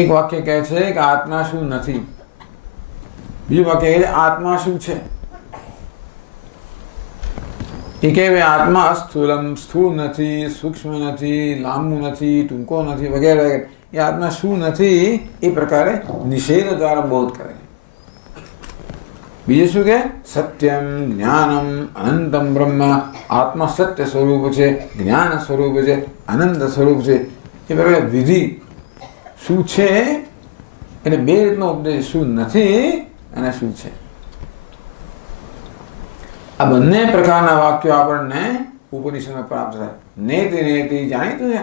એક વાક્ય કહે છે કે આત્મા શું નથી, બીજું વાક્ય કહે છે આત્મા શું છે. એ કહે આત્મા અસ્થૂલમ, સ્થૂળ નથી, સૂક્ષ્મ નથી, લાંબુ નથી, ટૂંકો નથી વગેરે વગેરે. એ આત્મા શું નથી એ પ્રકારે નિષેધ દ્વારા બોધ કરે. બીજું શું કે સત્યમ જ્ઞાનમ અનંતમ બ્રહ્મ. આત્મા સત્ય સ્વરૂપ છે, જ્ઞાન સ્વરૂપ છે, આનંદ સ્વરૂપ છે. એ પ્રકારે વિધિ શું છે એટલે બે રીતનો ઉપદેશ, શું નથી અને શું છે. આ બંને પ્રકારના વાક્યો આપણને ઉપનિષદમાં પ્રાપ્ત થાય. નેતિ નેતિ જાણીતું છે.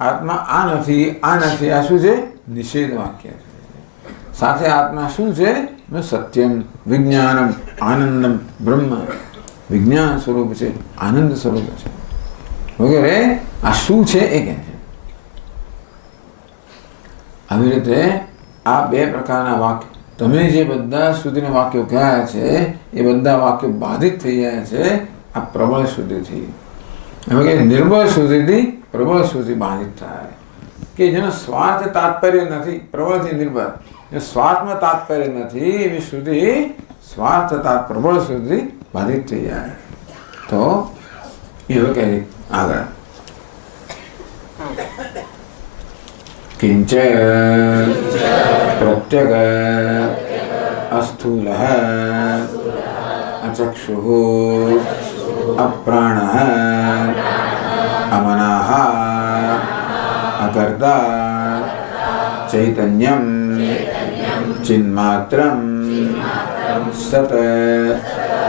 આત્મા આ નથી, આ નથી, આ શું છે? નિષેધ વાક્ય છે. સાથે આત્મા શું છે? સત્યમ, વિજ્ઞાનમ, આનંદમ, બ્રહ્મ. વિજ્ઞાન સ્વરૂપ છે, આનંદ સ્વરૂપ છે વગેરે. આ શું છે એ કહે છે. આવી રીતે આ બે પ્રકારના વાક્ય, તમે જે બધા શ્રુતિના વાક્યો કહ્યા છે એ બધા વાક્યો બાધિત થઈ ગયા છે આ પ્રબળ શ્રુતિથી. હવે કે નિર્બળ શ્રુતિથી પ્રબળ શ્રુતિ બાધિત થાય. કે જેનો સ્વાર્થ તાત્પર્ય નથી, પ્રબળથી નિર્બળ. સ્વાર્થમાં તાત્પર્ય નથી એવી શ્રુતિ સ્વાર્થ પ્રબળ શ્રુતિ બાધિત થઈ જાય. તો એવું કહે આગળ કિંચ પ્રત્યગ અસ્થૂલ અચક્ષુઃ અપ્રાણ અમનઃ અકર્તા ચૈતન્યમ चिन्मात्रं सत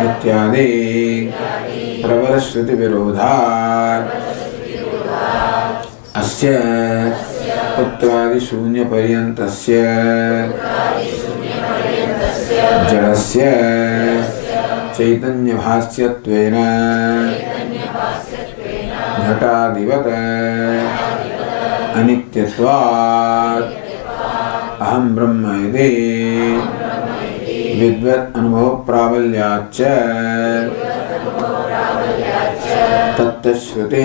इत्यादि प्रबल श्रुति विरोधात् अस्य पुत्रादि शून्य पर्यन्तस्य जडस्य चैतन्य भास्यत्वेन घटादिवत् अनित्यत्वात् अहम ब्रह्म इति विद्वत् अनुभव प्राबल्याच्च तत्तश्रुते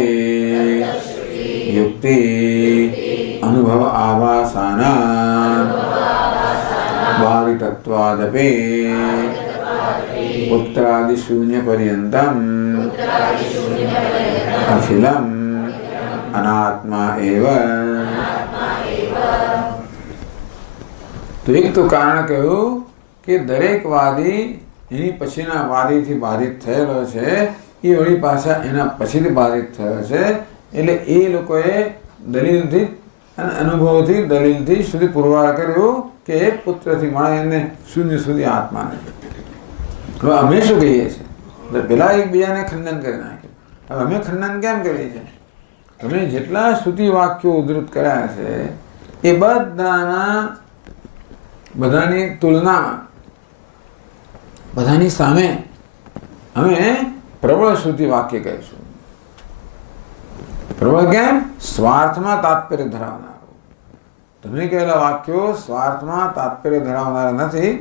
युक्ति अनुभव आभासाना बाधितत्वादपि पुत्रादि शून्य पर्यन्तम् अखिलम् अनात्मा एव. તો એક તો કારણ કહ્યું કે દરેક વાદી એની પછીના વાદીથી બાધિત થયેલો છે, એ વળી પાછા એના પછીથી બાધિત થયો છે. એટલે એ લોકોએ દલીલથી અને અનુભવથી દલીલથી સુધી પુરવાર કર્યું કે એક પુત્રથી માંડીને શૂન્ય સુધી આત્મા નથી. હવે અમે શું કહીએ છીએ? પેલા એકબીજાને ખંડન કરી નાખ્યું. હવે અમે ખંડન કેમ કરીએ છીએ? તમે જેટલા શ્રુતિ વાક્યો ઉદ્ધૃત કર્યા છે એ બધાની તુલનામાં, બધાની સામે અમે પ્રબળ શ્રુતિ વાક્ય કહીશું. પ્રબળ કેમ? સ્વાર્થમાં તાત્પર્ય ધરાવનાર. તમે કહેલા વાક્યો સ્વાર્થમાં તાત્પર્ય ધરાવનારા નથી.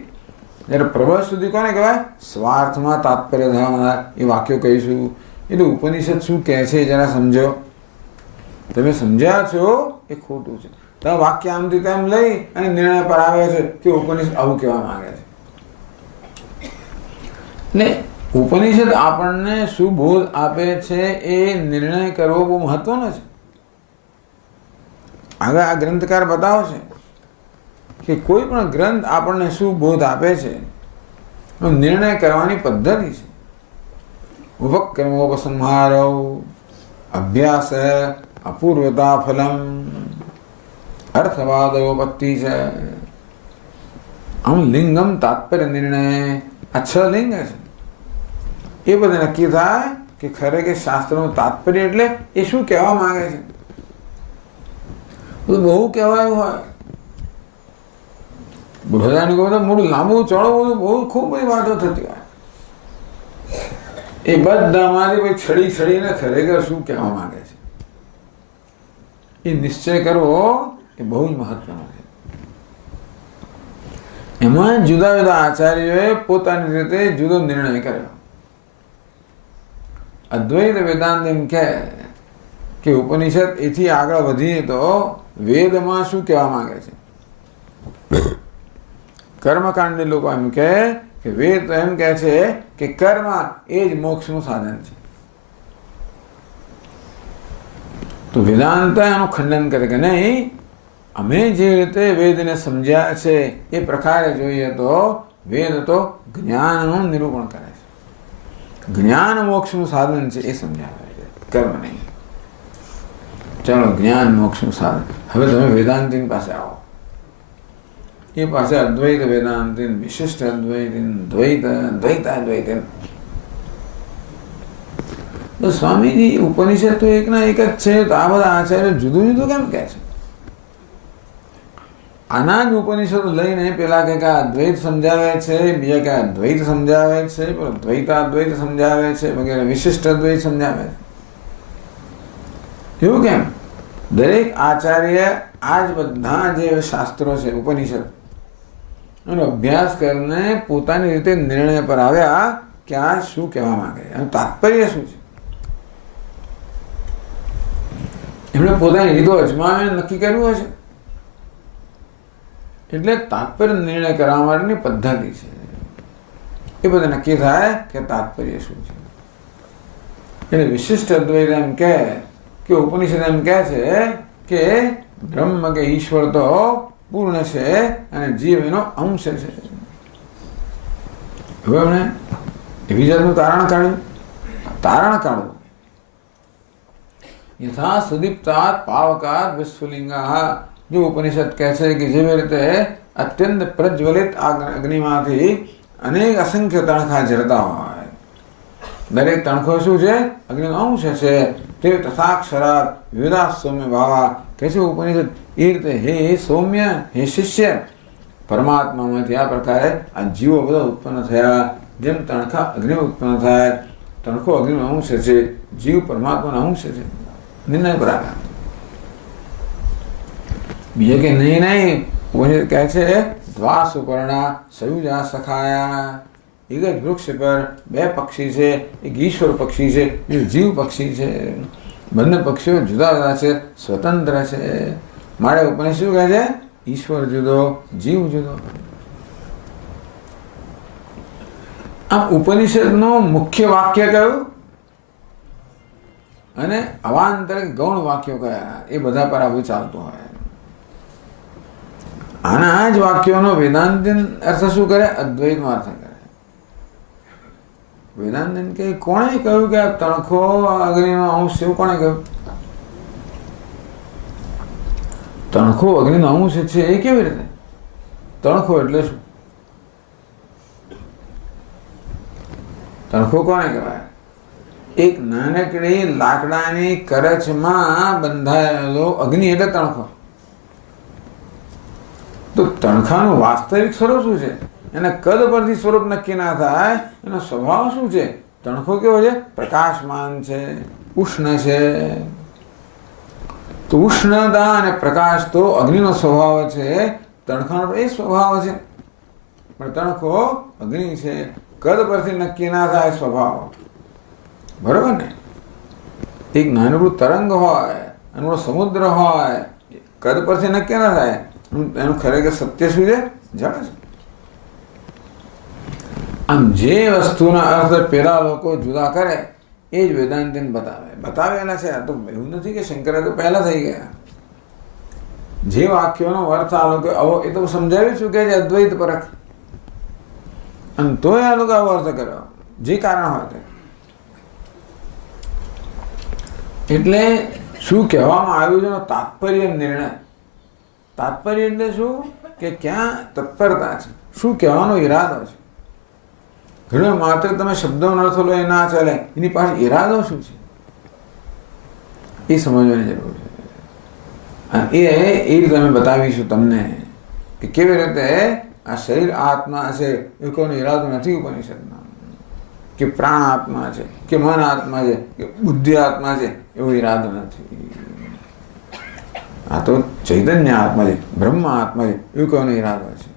જ્યારે પ્રબળ શ્રુતિ કોને કહેવાય? સ્વાર્થમાં તાત્પર્ય ધરાવનાર એ વાક્યો કહીશું. એટલે ઉપનિષદ શું કહે છે જરા સમજો. તમે સમજ્યા છો એ ખોટું છે. તમે વાક્ય આમથી તેમ લઈ અને નિર્ણય પર આવ્યા છે કે ઉપનિષદ આવું કહેવા માંગે છે. ને ઉપનિષદ આપણને શું બોધ આપે છે એ નિર્ણય કરવો બહુ મહત્વનો છે. આગળ આ ગ્રંથકાર બતાવશે કે કોઈ પણ ગ્રંથ આપણને શું બોધ આપે છે, નિર્ણય કરવાની પદ્ધતિ છે. ઉપક્રમોપસંહારો, અભ્યાસ, અપૂર્વતા ફલમ અર્થવાદોપત્તિ છે. આમ લિંગમ તાત્પર્ય નિર્ણય આ 6 લિંગ છે. એ બધું નક્કી થાય કે ખરેખર શાસ્ત્રનું તાત્પર્ય એટલે એ શું કહેવા માંગે છે. બધું બહુ કહેવાયું હોય, બધાની બધા મોટું લાંબુ ચોળું બધું બહુ ખૂબ બધી વાતો થતી હોય. એ બધામાંથી ભાઈ છડીને ખરેખર શું કહેવા માંગે છે એ નિશ્ચય કરવો એ બહુ જ મહત્વનો છે. એમાં જુદા જુદા આચાર્યોએ પોતાની રીતે જુદો નિર્ણય કર્યો. અદ્વૈત વેદાંત એમ કે ઉપનિષદ એથી આગળ વધીએ તો વેદમાં શું કહેવા માંગે છે. કર્મકાંડી લોકો એમ કે વેદ તો એમ કહે છે કે કર્મ એ જ મોક્ષનું સાધન છે. તો વેદાંત એનું ખંડન કરે કે નહીં, અમે જે રીતે વેદને સમજ્યા છે એ પ્રકારે જોઈએ તો વેદ તો જ્ઞાનનું નિરૂપણ કરે છે. જ્ઞાન મોક્ષનું સાધન છે એ સમજાવે છે, કર્મ નહીં. ચાલો જ્ઞાન મોક્ષનું સાધન. હવે તમે વેદાંતિન પાસે આવો. એ પાસે અદ્વૈત વેદાંતિન, વિશિષ્ટ અદ્વૈતિન, દ્વૈતાદ્વૈતિન. તો સ્વામીજી ઉપનિષદ તો એકના એક જ છે, તો આ બધા આચાર્ય જુદું જુદું કેમ કહે છે? આના જ ઉપનિષદો લઈને પેલા કે અદ્વૈત સમજાવે છે, બીજા કે અદ્વૈત સમજાવે છે, દ્વૈતાદ્વૈત સમજાવે છે, વગેરે વિશિષ્ટ અદ્વૈત સમજાવે છે. એવું કેમ? દરેક આચાર્ય આ જ બધા જે શાસ્ત્રો છે ઉપનિષદ એનો અભ્યાસ કરીને પોતાની રીતે નિર્ણય પર આવ્યા કે આ શું કહેવા માંગે, એનું તાત્પર્ય શું છે. એમણે પોતાની રીતો અજમાવીને નક્કી કર્યું હશે. એટલે તાત્પર્ય નિર્ણય કરવા માટેની પદ્ધતિ છે. એ બધું નક્કી થાય કે તાત્પર્ય શું છે. એટલે વિશિષ્ટ અદ્વૈત એમ કે ઉપનિષદ એમ કહે છે કે બ્રહ્મ કે ઈશ્વર તો પૂર્ણ છે અને જીવ એનો અંશ છે. હવે એમણે એવી જાતનું તારણ કાઢવું. યથા સુદીપ્તાત પાવકાત વિસ્ફુલિંગા. જો ઉપનિષદ કહે છે કે જેવી રીતે અત્યંત પ્રજ્વલિત અગ્નિમાંથી અનેક અસંખ્ય તણખા ઝરતા હોય, દરેક તણખો શું છે? અગ્નિનો અંશ છે. તે તથાક્ષરાત વિવિધા સૌમ્ય ભાવા કહે છે ઉપનિષદ. એ રીતે હે સૌમ્ય, હે શિષ્ય, પરમાત્મામાંથી આ પ્રકારે આ જીવો બધા ઉત્પન્ન થયા. જેમ તણખા અગ્નિ ઉત્પન્ન થાય, તણખો અગ્નિનો અંશ છે, જીવ પરમાત્માનો અંશ છે. નિર્ણય પર આવ્યા. બીજા કે નહીં ઉપનિષદ કહે છે દ્વા સુપર્ણા સયુજા સખાયા. એક જ વૃક્ષ પર 2 પક્ષી છે, એક ઈશ્વર પક્ષી છે, એક જીવ પક્ષી છે. બંને પક્ષીઓ જુદા જુદા છે, સ્વતંત્ર છે. મારે ઉપનિષદ શું કહે છે? ઈશ્વર જુદો, જીવ જુદો. આમ ઉપનિષદનું મુખ્ય વાક્ય કયું અને અવાંતર ગૌણ વાક્યો કયા, એ બધા પર આવું ચાલતું હોય. આના જ વાક્યોનો વેદાંતિન અર્થ શું કરે? અદ્વૈતનો અર્થ કરે. વેદાંતિન કે કોણે કહ્યું કે આ તણખો અગ્નિનો અંશ એવું કોણે કહ્યું? તણખો અગ્નિનો અંશ છે એ કેવી રીતે? તણખો એટલે શું? તણખો કોને કહેવાય? એક નાનકડી લાકડાની કરચમાં બંધાયેલો અગ્નિ એટલે તણખો. તો તણખાનું વાસ્તવિક સ્વરૂપ શું છે? એના કદ પરથી સ્વરૂપ નક્કી ના થાય. એનો સ્વભાવ શું છે? તણખો કેવો છે? પ્રકાશમાન છે, ઉષ્ણ છે. તો ઉષ્ણતા અને પ્રકાશ તો અગ્નિનો સ્વભાવ છે, તણખાનો એ સ્વભાવ છે. પણ તણખો અગ્નિ છે, કદ પરથી નક્કી ના થાય સ્વભાવ. બરોબર ને? એક નાનકડું તરંગ હોય, નાનકડો સમુદ્ર હોય, કદ પરથી નક્કી ના થાય. એનું ખરેખર સત્ય શું છે? જળ છે. આમ જે વસ્તુના અર્થ પેલા લોકો જુદા કરે એ જ વેદાંતિન બતાવેલા છે. આ તો એવું નથી કે શંકરે તો પહેલા થઈ ગયા. જે વાક્યોનો અર્થ આ લોકો આવો એ તો સમજાવી ચૂકે છે અદ્વૈત પરખ, અને તોય આ લોકો આવો અર્થ કર્યો, જે કારણ હોય તે. એટલે શું કહેવામાં આવ્યું છે એનો તાત્પર્ય નિર્ણય. તાત્પર્ય એટલે શું કે ક્યાં તત્પરતા છે, શું કહેવાનો ઈરાદો છે. ઘણો માત્ર તમે શબ્દોનો અર્થ લો એ ના ચાલે, એની પાસે ઈરાદો શું છે એ સમજવાની જરૂર છે. અને એ રીતે અમે બતાવીશું તમને કે કેવી રીતે આ શરીર આત્મા છે એ કોઈનો ઈરાદો નથી ઉપનિષદમાં, કે પ્રાણ આત્મા છે, કે મન આત્મા છે, કે બુદ્ધિ આત્મા છે, એવો ઈરાદો નથી. આ તો ચૈતન્ય આત્મા છે, બ્રહ્મ આત્મા છે, એવું કોઈનો ઈરાદો છે.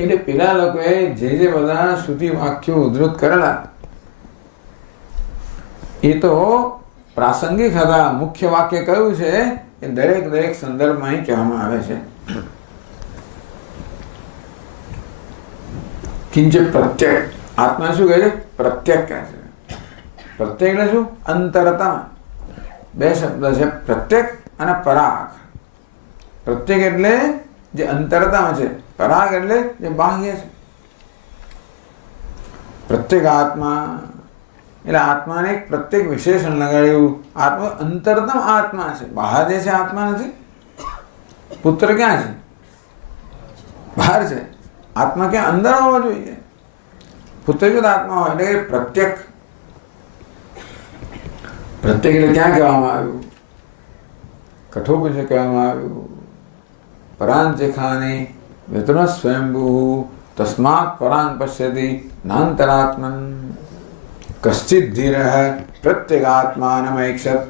એટલે પેલા લોકોએ જે બધા શ્રુતિ વાક્યો ઉદ્ધૃત કરેલા એ તો પ્રાસંગિક હતા. મુખ્ય વાક્ય કયું છે એ દરેક સંદર્ભમાં અહીં કહેવામાં આવે છે. કિંચિત પ્રત્યેક આત્મા શું કહે છે? પ્રત્યેક કહે છે. પ્રત્યેક એટલે શું? અંતરતા. બે શબ્દ છે, પ્રત્યેક અને પરાગ. પ્રત્યેક એટલે જે અંતરતામાં છે, પરાગ એટલે જે બાહ્ય છે. પ્રત્યેક આત્મા એટલે આત્માને એક પ્રત્યેક વિશેષણ લગાડ્યું. આત્મા અંતરતમ આત્મા છે, બહાર જે છે આત્મા નથી. પુત્ર ક્યાં છે? બહાર છે. આત્મા ક્યાં? અંદર હોવો જોઈએ. પુત્ર જ આત્મા હોય એટલે પ્રત્યેક. પ્રત્યેક એટલે ક્યાં કહેવામાં આવ્યું? કઠોપનિષદ કહેવામાં આવ્યું. પરાંચેખાની વિતરણ સ્વયંભૂ તસ્માત પરાંગ પશ્યતિ નાંતરાત્મન કશ્ચિત ધીર પ્રત્યેગાત્માનમૈક્ષત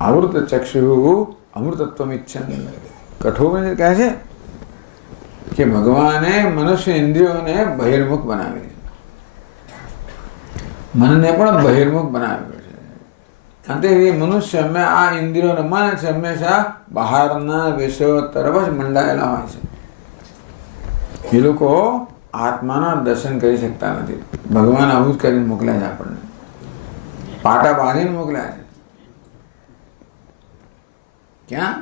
આવૃત ચક્ષુ અમૃતત્વમિચ્છન. કઠોપનિષદ કહે છે કે ભગવાને મનુષ્ય ઇન્દ્રિયોને બહિર્મુખ બનાવી, મનને પણ બહિર્મુખ બનાવ્યું છે. અંતે મનુષ્ય આ ઇન્દ્રિયોને મન છે હંમેશા બહારના વિષયો તરફ જ મંડાયેલા હોય છે. એ લોકો આત્માના દર્શન કરી શકતા નથી. ભગવાન આવું જ કરીને મોકલ્યા છે આપણને, પાટા બાંધીને મોકલ્યા છે. ક્યાં?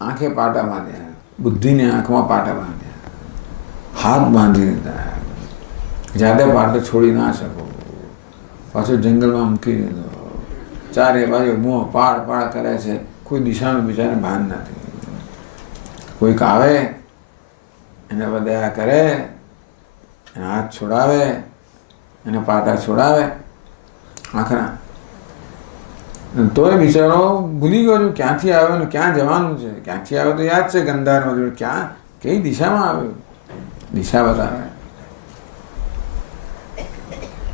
આંખે પાટા બાંધ્યા, બુદ્ધિની આંખમાં પાટા બાંધ્યા, હાથ બાંધી દીધા. જાતે પાટો છોડી ના શકો, પાછો જંગલમાં મૂકી દીધો. ચારે બાજુ મોં પાડ કરે છે. કોઈ દિશાનું બિચારાને ભાન નથી. કોઈક આવે એને દયા કરે, એને હાથ છોડાવે, એને પાટા છોડાવે આખરા. તોય બિચારો ભૂલી ગયો છું ક્યાંથી આવ્યો ને ક્યાં જવાનું છે. ક્યાંથી આવ્યો તો યાદ છે, ગંધારમાં. ક્યાં કઈ દિશામાં આવ્યો, દિશા બતાવે.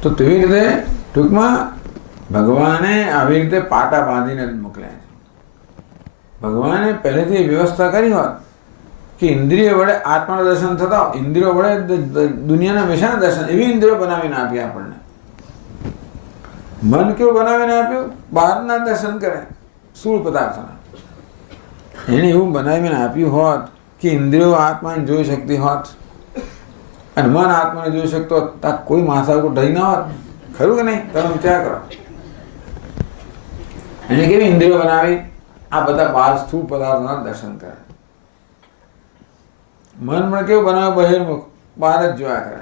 તો તેવી રીતે ટૂંકમાં ભગવાને આવી રીતે પાટા બાંધીને જ મોકલ્યા છે. ભગવાને પહેલેથી વ્યવસ્થા કરી હોત કે ઇન્દ્રિય વડે આત્માના દર્શન થતા, ઇન્દ્રિયો વડે દુનિયાના વિષયના દર્શન, એવી ઇન્દ્રિયો બનાવીને આપી આપણને. મન કેવું બનાવીને આપ્યું? બહારના દર્શન કરે સ્થૂળ પદાર્થોના. એને એવું બનાવીને આપ્યું હોત કે ઇન્દ્રિયો આત્માને જોઈ શકતી હોત અને મન આત્માને જોઈ શકતો હોત, ત્યાં કોઈ માથા ઉપર ઢઈ ના હોત. ખરું કે નહીં? તમે વિચાર કરો. એને કેવી ઇન્દ્રિયો બનાવી? આ બધા બહાર સ્થૂળ પદાર્થોના દર્શન કરે. મન પણ કેવું બનાવે? બહિર્મુખ, બહાર જ જોયા કરે.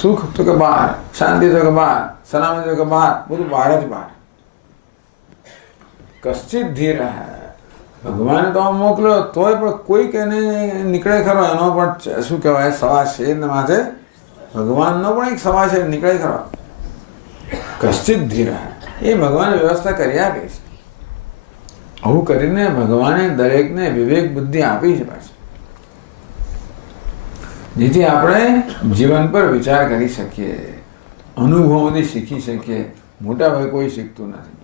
સુખ તો કે બહાર, શાંતિ તો કે બહાર, સલામતી તો કે બહાર, બધું બહાર જ બહાર. કશ્ચિત ધીર ભગવાને તો આમ મોકલ્યો, તોય પણ કોઈક એને નીકળે ખરો. એનો પણ શું કહેવાય? સવા શેર માથે ભગવાનનો પણ એક સવા શેર નીકળે ખરો. કશ્ચિત ધીર એ ભગવાને વ્યવસ્થા કરી આપી છે. આવું કરીને ભગવાને દરેકને વિવેક બુદ્ધિ આપી છે પાછી, જેથી આપણે જીવન પર વિચાર કરી શકીએ, અનુભવોથી શીખી શકીએ. મોટા ભાઈ કોઈ શીખતું નથી.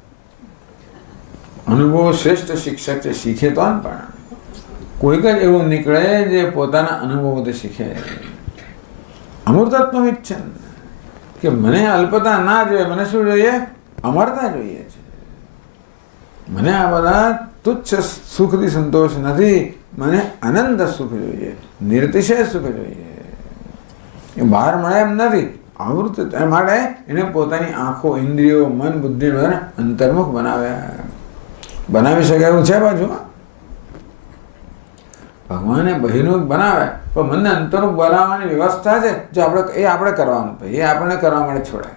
અનુભવ શ્રેષ્ઠ શિક્ષક છે. શીખે તો પણ કોઈક જ એવું નીકળે જે પોતાના અનુભવોથી શીખે. અમૃતત્વ ઈચ્છન કે મને અલ્પતા ના જોઈએ, મને શું જોઈએ? અમરતા જોઈએ છે. મને આ બધા તુચ્છ સુખથી સંતોષ નથી, મને અનંત સુખ જોઈએ, નિર્તિશય સુખ જોઈએ. એ બહાર મળે એમ નથી, આવૃત. એ માટે એને પોતાની આંખો, ઇન્દ્રિયો, મન, બુદ્ધિ બધાને અંતર્મુખ બનાવ્યા. બનાવી શકે એવું છે બાજુ. ભગવાને બહિર્મુખ બનાવે, પણ મને અંતર્મુખ બનાવવાની વ્યવસ્થા છે. જો આપણે એ આપણે કરવાનું, એ આપણને કરવા માટે છોડે.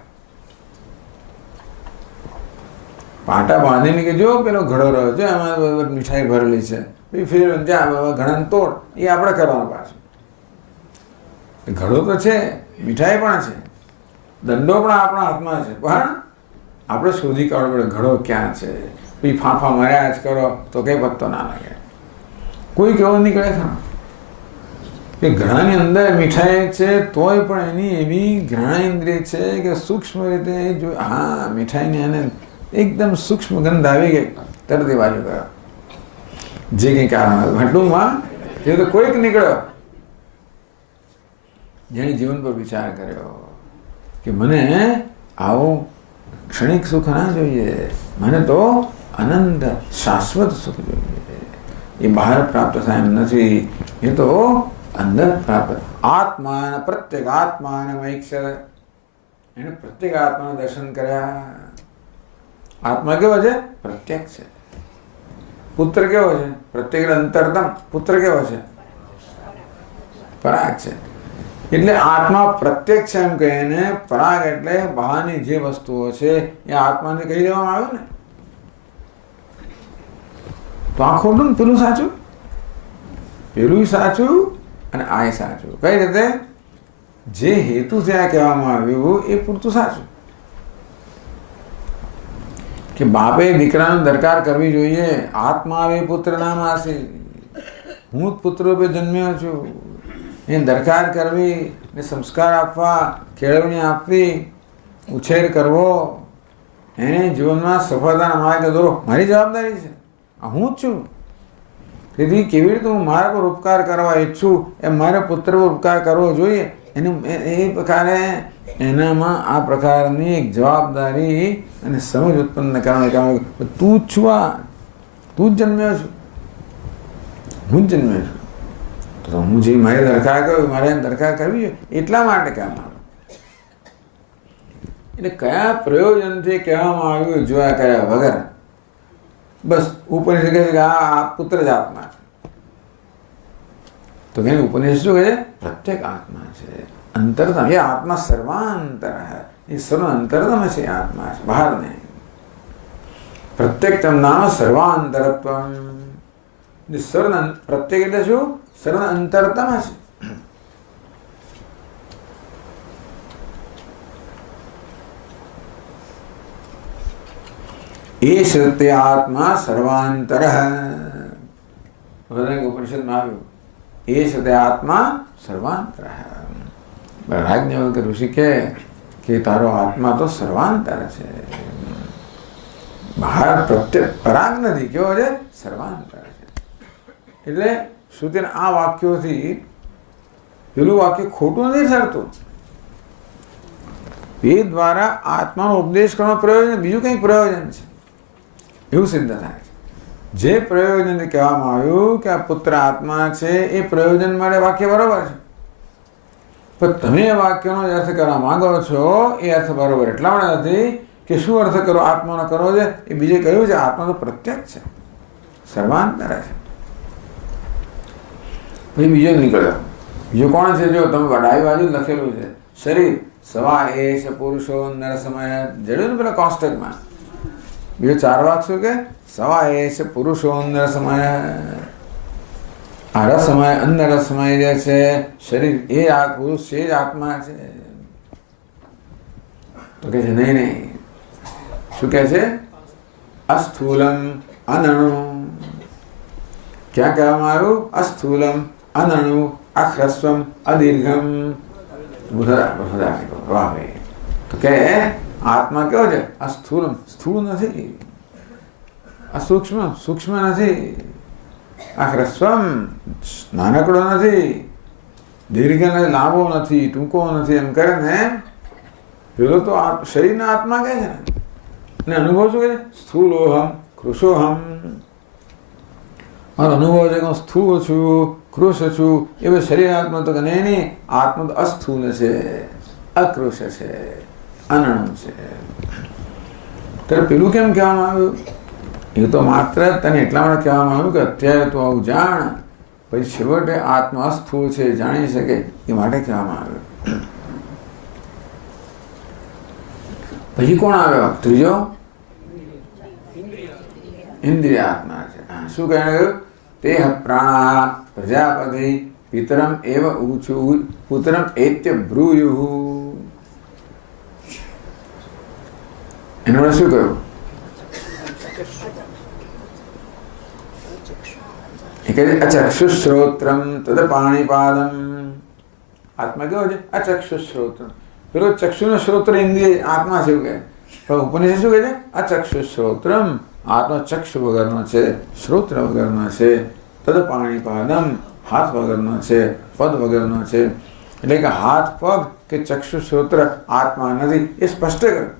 પાટા બાંધીને કે જો પેલો ઘડો રહ્યો છે, એમાં મીઠાઈ ભરેલી છે, ફેર જા ઘડાને તોડ, એ આપણે કરવાનું પાછું. ઘડો તો છે, મીઠાઈ પણ છે, દંડો પણ આપણા હાથમાં છે, પણ આપણે શોધી કાઢવો પડે ઘડો ક્યાં છે. પછી ફાંફા માર્યા જ કરો તો કંઈ પત્તો ના લાગે. કોઈ કેવો નીકળે ખરો કે ઘડાની અંદર મીઠાઈ છે, તોય પણ એની એવી ઘ્રાણેન્દ્રિય છે કે સૂક્ષ્મ રીતે જો હા મીઠાઈની એને એકદમ સૂક્ષ્મ ગંધ આવી ગઈ, તરત એ બાજુ ગયો. જે કંઈ કારણ ઘટુમાં એ તો કોઈક નીકળ્યો જેણે જીવન પર વિચાર કર્યો કે મને આવું ક્ષણિક સુખ ના જોઈએ, મને તો અનંત શાશ્વત સુખ જોઈએ. એ બહાર પ્રાપ્ત થાય એમ નથી, એ તો અંદર પ્રાપ્ત. આત્મા પ્રત્યેક આત્માને મૈક્ષર, એને પ્રત્યેક આત્માના દર્શન કર્યા. આત્મા કેવો છે? પ્રત્યેક છે. પુત્ર કેવો છે? પ્રત્યેક અંતરતમ. પુત્ર કેવો છે? પરાગ છે. એટલે આત્મા પ્રત્યેક છે એમ કહીને પરાગ એટલે બહારની જે વસ્તુઓ છે એ આત્માને કહી દેવામાં આવ્યું ને, તો આ ખોટું ને પેલું સાચું, પેલું સાચું અને આ સાચું. કઈ રીતે? જે હેતુથી આ કહેવામાં આવ્યું એ પૂરતું સાચું કે બાપે દીકરાને દરકાર કરવી જોઈએ. આત્મા આવે પુત્ર નામ આસી, હું જ પુત્ર રૂપે જન્મ્યો છું. એ દરકાર કરવી, ને સંસ્કાર આપવા, કેળવણી આપવી, ઉછેર કરવો, એને જીવનમાં સફળતાના માર્ગે દોરો, મારી જવાબદારી છે. આ હું જ છું. તેથી કેવી રીતે હું મારા પર ઉપકાર કરવા ઈચ્છું એમ મારે પુત્ર પર ઉપકાર કરવો જોઈએ. એનું એ પ્રકારે એનામાં આ પ્રકારની એક જવાબદારી અને સમજ ઉત્પન્ન કરવાનું કામ. તું જ છું, આ તું જ જન્મ્યો છું, હું જ જન્મ્યો છું, તો હું જે મારી દરકાર કરું મારે દરકાર કરવી જોઈએ. એટલા માટે કહેવામાં આવ્યું. એટલે કયા પ્રયોજનથી કહેવામાં આવ્યું જોયા કર્યા વગર બસ ઉપનિષદ કહે છે કે આ પુત્ર જ આત્મા છે. તો કે ઉપનિષદ શું કહે છે? પ્રત્યેક આત્મા છે, અંતરતમ. એ આત્મા સર્વાંતર એ સર્વ અંતરતમ છે. આત્મા છે, બહાર નહીં. પ્રત્યેક નામ સર્વાંતરત્વ. સર્વ પ્રત્યેક એટલે શું? સર્વ અંતરતમ છે. એ સત્ય આત્મા સર્વાંતર. ઉપનિષદમાં આવ્યું એ સત્ય આત્મા સર્વાંતર. રાજ્ઞવલ્ક્ય ઋષિ કે તારો આત્મા તો સર્વાંતર છે, બહાર પ્રત્યેક પરાગ નથી. કેવો છે? સર્વાંતર છે. એટલે શ્રુતિના આ વાક્યોથી પેલું વાક્ય ખોટું નથી સરતું. એ દ્વારા આત્માનો ઉપદેશ કરવાનો પ્રયોજન બીજું કંઈક પ્રયોજન છે એવું સિદ્ધ થાય છે. જે પ્રયોજનથી કહેવામાં આવ્યું કે આ પુત્ર આત્મા છે એ પ્રયોજન માટે વાક્ય બરોબર છે, પણ તમે એ વાક્યનો જે અર્થ કરવા માંગો છો એ અર્થ બરોબર એટલા માટે નથી કે શું અર્થ કરો આત્માનો કરવો છે. એ બીજે કહ્યું છે આત્મા તો પ્રત્યેક છે, સર્વાંતર છે. પછી બીજો નીકળ્યો. બીજો કોણ છે? જો તમે ડાબી બાજુ લખેલું છે શરીર સવા એશ પુરુષો નર સમય. જડ્યું ને પેલા કોન્સ્ટેન્ટમાં બીજો 4 વાક શું કે? સવા એશ પુરુષો નર સમય. આ રસમય અંદર રસમય જે છે શરીર એ આ પુરુષ છે, જ આત્મા છે. તો કે છે નહીં નહીં. શું કે છે? અસ્થૂલમ અનણુ. ક્યાં કહેવામાં આવ્યું? અસ્થૂલમ અનણુ અહ્રસ્વમ અદીર્ઘમ. તો કે આત્મા કેવો છે? અસ્થૂલમ, સ્થૂળ નથી. અસૂક્ષ્મ, સૂક્ષ્મ નથી. અહ્રસ્વમ, નાનકડો નથી. દીર્ઘ નથી, લાંબો નથી, ટૂંકો નથી. એમ કરે ને પેલો તો શરીરના આત્મા કહે છે ને અનુભવ શું કહે? સ્થૂલોહમ કૃશોહમ. મારો અનુભવ છે કે હું સ્થૂળ છું, કૃશ છું. એ બધું શરીર આત્મા તો કે નહીં, આત્મા તો અસ્થૂલ છે, અકૃશ છે, અનણુ છે. ત્યારે પેલું કેમ કહેવામાં આવ્યું? એ તો માત્ર તને એટલા માટે કહેવામાં આવ્યું કે અત્યારે તું આવું જાણ, પછી છેવટે આત્મા અસ્થૂળ છે જાણી શકે એ માટે કહેવામાં આવ્યું. પછી કોણ આવ્યો? ત્રીજો ઇન્દ્રિયાત્મા છે. શું કહ્યું? તે પ્રાણા પ્રજાપતિ પિતરમ એવ ઊચુ પુત્રમ એત્ય બ્રૂયુ. એનું વડે શું કહ્યું? એ કહે છે અચક્ષુશ્રોત્રમ તદ પાણીપાદમ. આત્મા કેવો છે? અચક્ષુશ્રોત્ર. પેલો ચક્ષુનો શ્રોત્ર ઇન્દ્રિય આત્મા છે એવું કહે. પણ ઉપનિષદ શું કહે છે? અચક્ષુશ્રોત્રમ. આત્મા ચક્ષુ વગરનો છે, શ્રોત્ર વગરનો છે. તદ પાણીપાદમ. હાથ વગરનો છે, પદ વગરનો છે. એટલે કે હાથ પગ કે ચક્ષુ શ્રોત્ર આત્મા નથી એ સ્પષ્ટ કર્યું.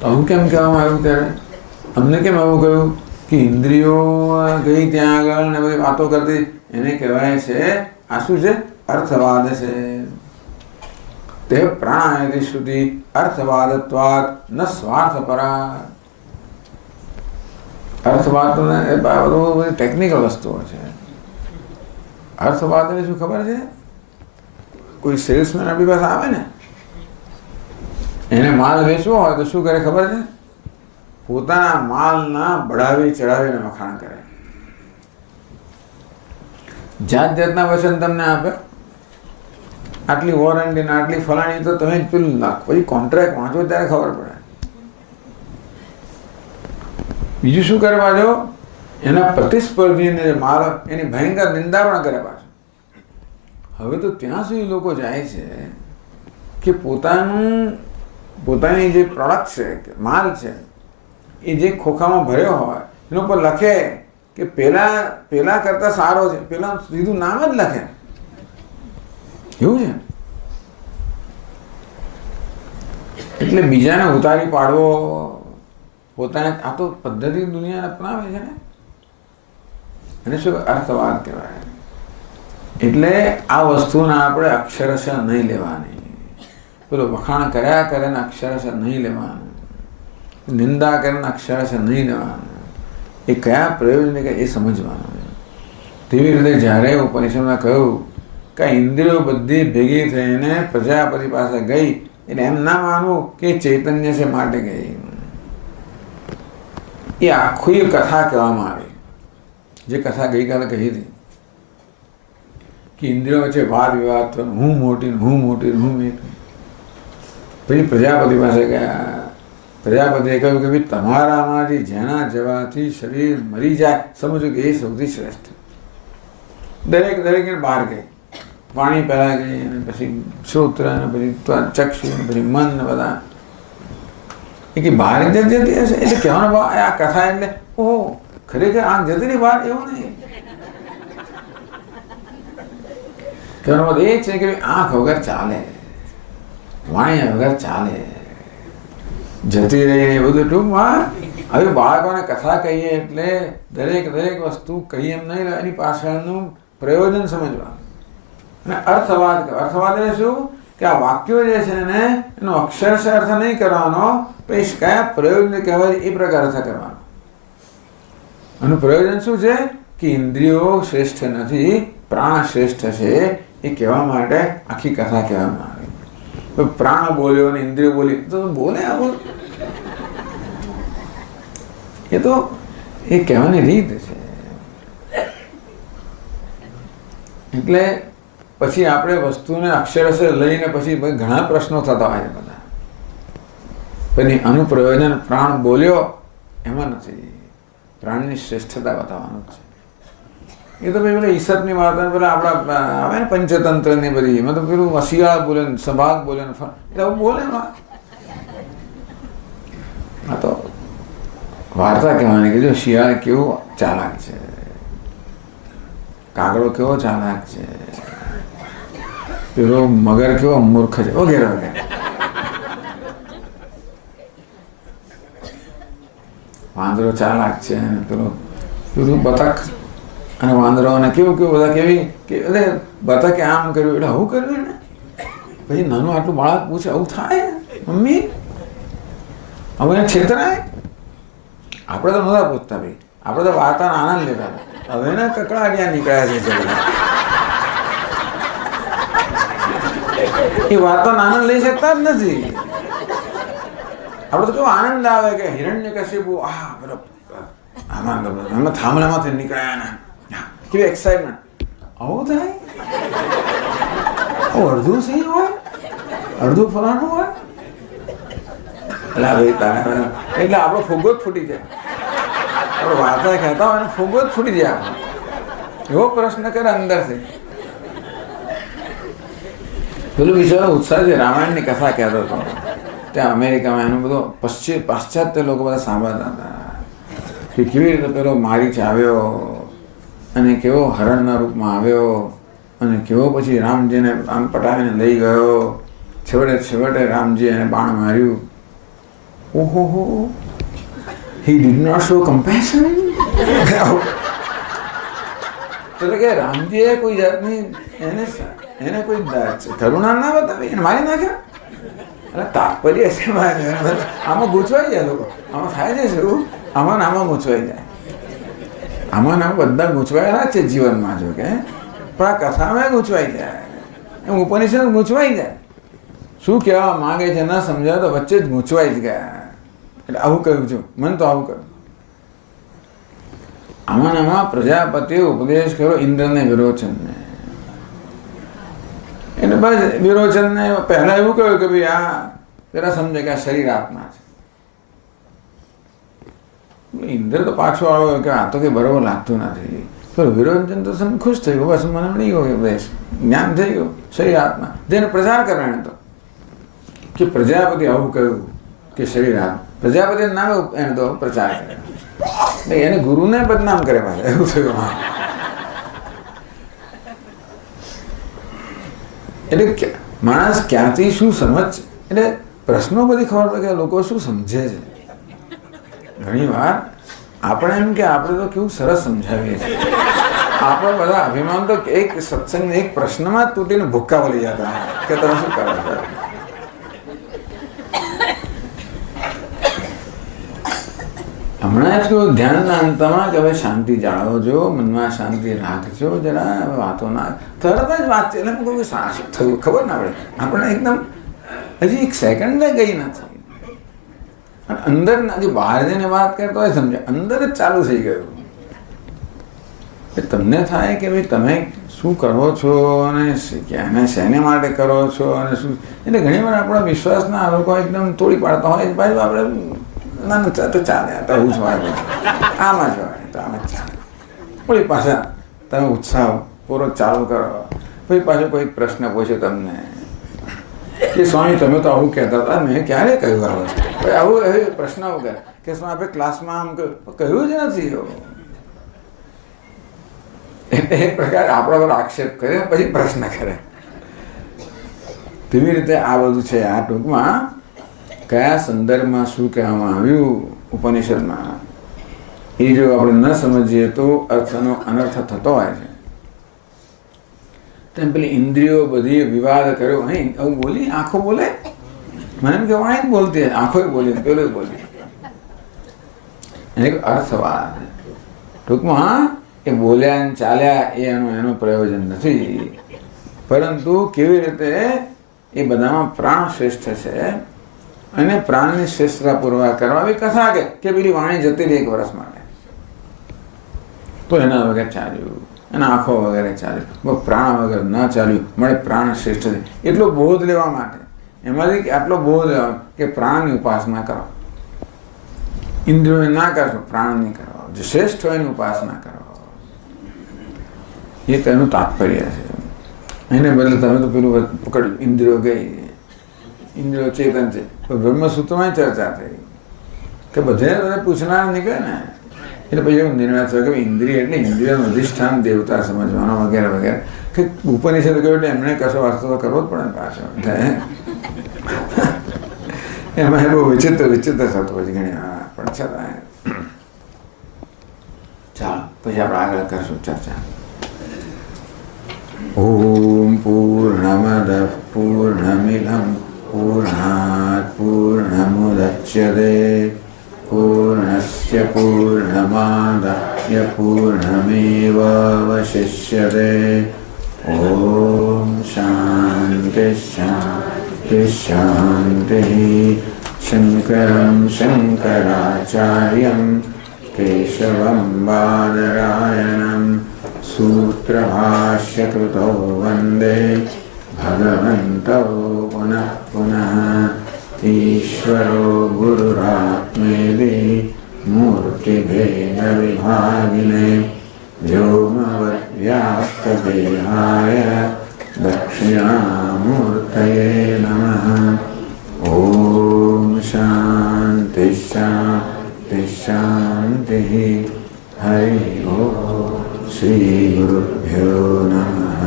તો આવું કેમ કહેવામાં આવ્યું? ત્યારે અમને કેમ આવું કહ્યું કે ઇન્દ્રિયો ગઈ ત્યાં આગળ ને બધી વાતો કરતી? એને કહેવાય છે આ શું છે? અર્થવાદ છે. તે પ્રાણાયતિ શ્રુતિ અર્થવાદત્વાદ ન સ્વાર્થપરા. અર્થવાદ તો એ બધી ટેકનિકલ વસ્તુઓ છે. અર્થવાદ શું ખબર છે? કોઈ સેલ્સમેન આપણી પાસે આવે ને, એને માલ વેચવો હોય તો શું કરે ખબર છે? પોતાના માલના બઢાવી ચડાવીને વખાણ કરે. જાત જાતના વચન તમને આપે, આટલી વોરંટી ને આટલી ફલાણી, તો તમે જ પેલું લાખ પછી કોન્ટ્રાક્ટ વાંચો ત્યારે ખબર પડે. બીજું શું કરે પાછો? એના પ્રતિસ્પર્ધીને માલ એની ભયંકર નિંદા પણ કરે પાછો. હવે તો ત્યાં સુધી લોકો જાય છે કે પોતાની જે પ્રોડક્ટ છે, માલ છે, એ જે ખોખામાં ભર્યો હોય એના ઉપર લખે કે પેલા કરતા સારો છે, પેલા સીધું નામ જ લખે. એવું છે. એટલે બીજાને ઉતારી પાડવો, પોતાને, આ તો પદ્ધતિ દુનિયાને અપનાવે છે ને. એને શું અર્થવાદ કહેવાય. એટલે આ વસ્તુને આપણે અક્ષરશઃ નહીં લેવાની. પેલો વખાણ કર્યા કરે ને અક્ષરશઃ નહીં લેવાનું, નિંદા કરે ને અક્ષરશઃ નહીં લેવાનું. એ કયા પ્રયોજન કે એ સમજવાનું. તેવી રીતે જ્યારે ઉપનિષદમાં કહ્યું કે ઇન્દ્રિયો બધી ભેગી થઈને પ્રજાપતિ પાસે ગઈ, એટલે એમ ના માનવું કે ચૈતન્ય છે માટે ગઈ. એ આખી કથા કહેવામાં આવી, જે કથા ગઈકાલે કહી હતી કે ઇન્દ્રિયો વચ્ચે વાદ વિવાદ થયો, હું મોટી હું મોટી હું મોટી. પછી પ્રજાપતિ પાસે ગયા. પ્રજાપતિએ કહ્યું કે ભાઈ તમારામાંથી જેના જવાથી શરીર મરી જાય સમજો કે એ સૌથી શ્રેષ્ઠ. દરેકને બહાર ગઈ. વાણી પહેલા ગઈ, અને પછી શ્રોત્ર, અને પછી ચક્ષુ, પછી મન ને બધા. એ કે બહાર જતી હશે એટલે કહેવાનો ભાવ આ કથા એટલે ઓહો ખરેખર આંખ જતી રહી બહાર, એવું નહીં. કહેવાનો ભાવ એ છે કે આંખ વગર ચાલે, વાણી વગર ચાલે, જતી રહી એ બધું. ટૂંકમાં હવે બાળકોને કથા કહીએ એટલે દરેક વસ્તુ કહીએ એમ નહીં, એની પાછળનું પ્રયોજન સમજવાનું. અને અર્થવાદ એટલે શું કે આ વાક્યો જે છે ને એનો અક્ષરશ અર્થ નહીં કરવાનો, પછી કયા પ્રયોજન કહેવાય એ પ્રકાર અર્થ કરવાનો. આનું પ્રયોજન શું છે કે ઇન્દ્રિયો શ્રેષ્ઠ નથી, પ્રાણ શ્રેષ્ઠ છે, એ કહેવા માટે આખી કથા કહેવામાં આવે. તો પ્રાણ બોલ્યો ને ઇન્દ્રિયો બોલી તો બોલે આવું, એ તો એ કહેવાની રીત છે. એટલે પછી આપણે વસ્તુને અક્ષરશ લઈને પછી ઘણા પ્રશ્નો થતા હોય છે બધા. પણ આનું પ્રયોજન પ્રાણ બોલ્યો એમાં નથી, પ્રાણની શ્રેષ્ઠતા બતાવવાનું છે. એ તો પેલા ઈસરની વાત, પેલા આપણા આવે ને પંચતંત્રની બધી, એમાં તો પેલું વસિયાળ બોલે ને સભાગ બોલે ને એટલે આવું બોલે. આ તો વાર્તા કહેવાની કે જો શિયાળ કેવું ચાલાક છે, કાગડો કેવો ચાલાક છે, પેલો મગર કેવો મૂર્ખ છે, વગેરે વગેરે. વાંદરો ચાલાક છે, પેલું બતક અને વાંદરો અને કેવું બધા કેવી કે એટલે બતકે આમ કર્યું એટલે આવું કર્યું ને. પછી નાનું આટલું બાળક પૂછે આવું થાય મમ્મી, હવે છેતરાય. આપણે તો નહોતા પૂછતા ભાઈ, આપણે તો વાર્તાનો આનંદ લેતા હતા. હવે ને કકડાટિયા નીકળ્યા છે બધા, એ વાર્તાનો આનંદ લઈ શકતા જ નથી. આપણે તો કેવો આનંદ આવે કે હિરણ્યકશિપુ પેલો આમાં થાંભલામાંથી નીકળ્યા ને કેવી એક્સાઇટમેન્ટ. આવું થાય, અડધું સિંહ હોય, અડધું ફલાણું હોય. એટલે આપણો ફુગ્ગો જ ફૂટી જાય. આપણે વાર્તા કહેતા હોય ને ફુગ્ગો જ ફૂટી જાય આપણો. એવો પ્રશ્ન કરે અંદરથી. પેલું બિચારો ઉત્સાહ છે, રામાયણની કથા કહેતો હતો ત્યાં અમેરિકામાં. એનું બધું પાશ્ચાત્ય લોકો બધા સાંભળતા હતા કે કેવી રીતે પેલો મારીચ આવ્યો અને કેવો હરણના રૂપમાં આવ્યો અને કેવો પછી રામજીને આમ પટાવીને લઈ ગયો. છેવટે રામજી એને બાણ માર્યું. ઓહો, he did not show compassion. એટલે કે રામજીએ કોઈ જાતની એને કોઈ કરુણા ના બતાવી, એને મારી નાખ્યા. એટલે તાત્પર્ય છે આમાં ગૂંચવાઈ જાય લોકો. આમાં થાય છે શું, આમાં ગૂંચવાઈ જાય. આમાં બધા ગૂંચવાયેલા છે જીવનમાં, જો કે પણ આ કથામાં ગૂંચવાઈ જાય, એમ ઉપનિષદ ગૂંચવાઈ જાય. શું કહેવા માંગે છે ન સમજાય તો વચ્ચે જ ગૂંચવાઈ જ ગયા. એટલે આવું કહ્યું છું, મને તો આવું કહ્યું. આમાં પ્રજાપતિએ ઉપદેશ કર્યો ઇન્દ્રને વિરોચનને. એટલે બસ વિરોચનને પહેલા એવું કહ્યું કે ભાઈ આ જરા સમજે કે આ શરીર આત્મા છે. ઇન્દ્ર તો પાછો આવ્યો કે આ તો કંઈ બરોબર લાગતું નથી. તો વિરોચન તો ખુશ થઈ ગયો, બસ મને મળી ગયો ઉપદેશ, જ્ઞાન થઈ ગયું, શરીર આત્મા. જેને પ્રચાર કરવાનો હતો કે પ્રજાપતિ આવું કહ્યું કે શરીર આત્મા. પ્રજાપતિ નામે એને તો પ્રચાર કર્યો, એને ગુરુને બદનામ કરે પાછા, એવું થયું. એટલે માણસ ક્યાંથી શું સમજ, એટલે પ્રશ્નો બધી ખબર પડે કે લોકો શું સમજે છે. ઘણી વાર આપણે એમ કે આપણે તો કેવું સરસ સમજાવીએ છીએ. આપણે બધા અભિમાન તો એક સત્સંગ એક પ્રશ્નમાં જ તૂટીને ભૂક્કા વળી જતા કે તમે શું કરો છો. હમણાં જ કહ્યું ધ્યાનના અંતમાં કે હવે શાંતિ જાળવજો, મનમાં શાંતિ રાખજો, જરા વાતો ના તરત જ વાત છે. એટલે કોઈ શું થયું ખબર ના પડે આપણને, એકદમ હજી એક સેકન્ડ ગઈ નથી. અંદર હજી બહાર જઈને વાત કરતો હોય સમજે, અંદર જ ચાલુ થઈ ગયું. તમને થાય કે ભાઈ તમે શું કરો છો અને શેને માટે કરો છો અને શું. એટલે ઘણી વાર આપણા વિશ્વાસના આ લોકો એકદમ તોડી પાડતા હોય, બાજુ આપણે ના તો ચાલે, તો હું જ વાત આમાં જ હોય તો આમાં જ ચાલે. પછી પાછા તમે ઉત્સાહ પૂરો ચાલુ કરો. પછી પાછો કોઈક પ્રશ્ન પૂછ્યો તમને કે સ્વામી તમે તો આવું કહેતા હતા, મેં ક્યારે કહ્યું આ વસ્તુ. પછી આવું એ પ્રશ્ન વગર કે સ્વામી આપણે ક્લાસમાં આમ કહ્યું જ નથી. એટલે એક પ્રકાર આપણા પર આક્ષેપ કરે, પછી પ્રશ્ન કરે. તેવી રીતે આ બધું છે. આ ટૂંકમાં કયા સંદર્ભમાં શું કહેવામાં આવ્યું ઉપનિષદમાં, એ જો આપણે ન સમજીએ તો અર્થનો અનર્થ થતો હોય છે. તેમ પેલી ઇન્દ્રિયો બધી વિવાદ કર્યો, અહીં આવું બોલી, આંખો બોલે, મને એમ કે વાણી જ બોલતી, આંખો બોલી, પેલું બોલી. એને અર્થવાદ. ટૂંકમાં એ બોલ્યા ને ચાલ્યા એનો પ્રયોજન નથી, પરંતુ કેવી રીતે એ બધામાં પ્રાણ શ્રેષ્ઠ છે અને પ્રાણની શ્રેષ્ઠતા પૂર્વા કરવા આવી કથા કે પેલી વાણી જતી રહી 1 વર્ષ માટે, તો એના વગર ચાલ્યું, એના આંખો વગેરે ચાલ્યું, પ્રાણ વગર ન ચાલ્યું. મળે પ્રાણ શ્રેષ્ઠ છે એટલો બોધ લેવા માટે, એમાંથી આટલો બોધ લેવા કે પ્રાણની ઉપાસના કરો, ઇન્દ્રિયોને ના કરશો, પ્રાણની કરો, જે શ્રેષ્ઠ હોય એની ઉપાસના કરો. એ તેનું તાત્પર્ય છે. એને બદલે તમે તો પેલું પકડ્યું, ઇન્દ્રિયો ગઈ, ઇન્દ્રિયો ચેતન છે. બ્રહ્મસૂત્રમાં ચર્ચા થઈ કે બધે પૂછનાર નીકળે ને, એટલે પછી એવું નિર્ણય થયો કે ઇન્દ્રિય એટલે ઇન્દ્રિયનું અધિષ્ઠાન દેવતા સમજવાનો વગેરે વગેરે. કે ઉપનિષદ કહ્યું એટલે એમણે કશો અર્થ તો કરવો જ પડે ને પાછો. એમાં બહુ વિચિત્ર થતું પછી ઘણી વાર, પણ છતાં ચાલો પછી આપણે આગળ કરશું ચર્ચા. ઓમ પૂર્ણમદ પૂર્ણમિદં પૂર્ણાત પૂર્ણમુદચ્યતે પૂર્ણસ્ય પૂર્ણમાદાય પૂર્ણમેવાવશિષ્યતે. ઓમ શાંતિ શાંતિ શાંતિ. शङ्करं शङ्कराचार्यं केशवं बादरायणं सूत्रभाष्यकृतौ वन्दे भगवन्तौ पुनः पुनः। ईश्वरो गुरुरात्मेति मूर्तिभेदविभागिने व्योमवद्व्याप्तदेहाय दक्षिणामूर्तये नमः। ॐ शान्ति शान्ति शान्तिः। हरि ओम। श्री गुरुभ्यो नमः।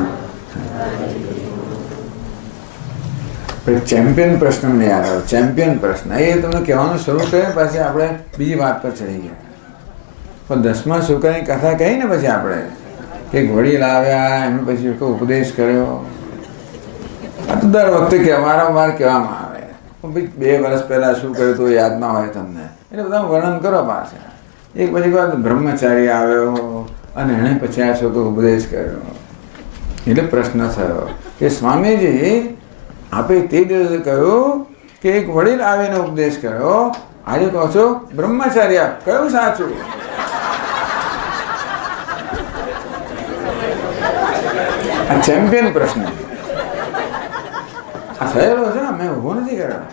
चैम्पियन प्रश्न में याद आओ, चैम्पियन प्रश्न ये तुमने कहવાનું શરૂ કર્યું પછી આપણે બીજી વાત પર ચડી ગયા। પણ 10મા શુક્રની કથા કહી ને પછી આપણે એક વડીલ આવ્યા એમને પછી ઉપદેશ કર્યો। આ તો દર વખતે વારંવાર કહેવામાં આવે પણ ભાઈ 2 વર્ષ પહેલા શું કર્યું તો યાદ ના હોય તમને એટલે બધા વર્ણન કરો પાછા। એક પછી વાત બ્રહ્મચારી આવ્યો અને એણે પછી આ શું ઉપદેશ કર્યો એટલે પ્રશ્ન થયો કે સ્વામીજી આપે તે દિવસે કહ્યું કે એક વડીલ આવીને ઉપદેશ કર્યો, આજે કહો છો બ્રહ્મચાર્ય, કયું સાચું? આ ચેમ્પિયન પ્રશ્ન આ થયેલો છે, મેં ઉભો નથી કર્યો।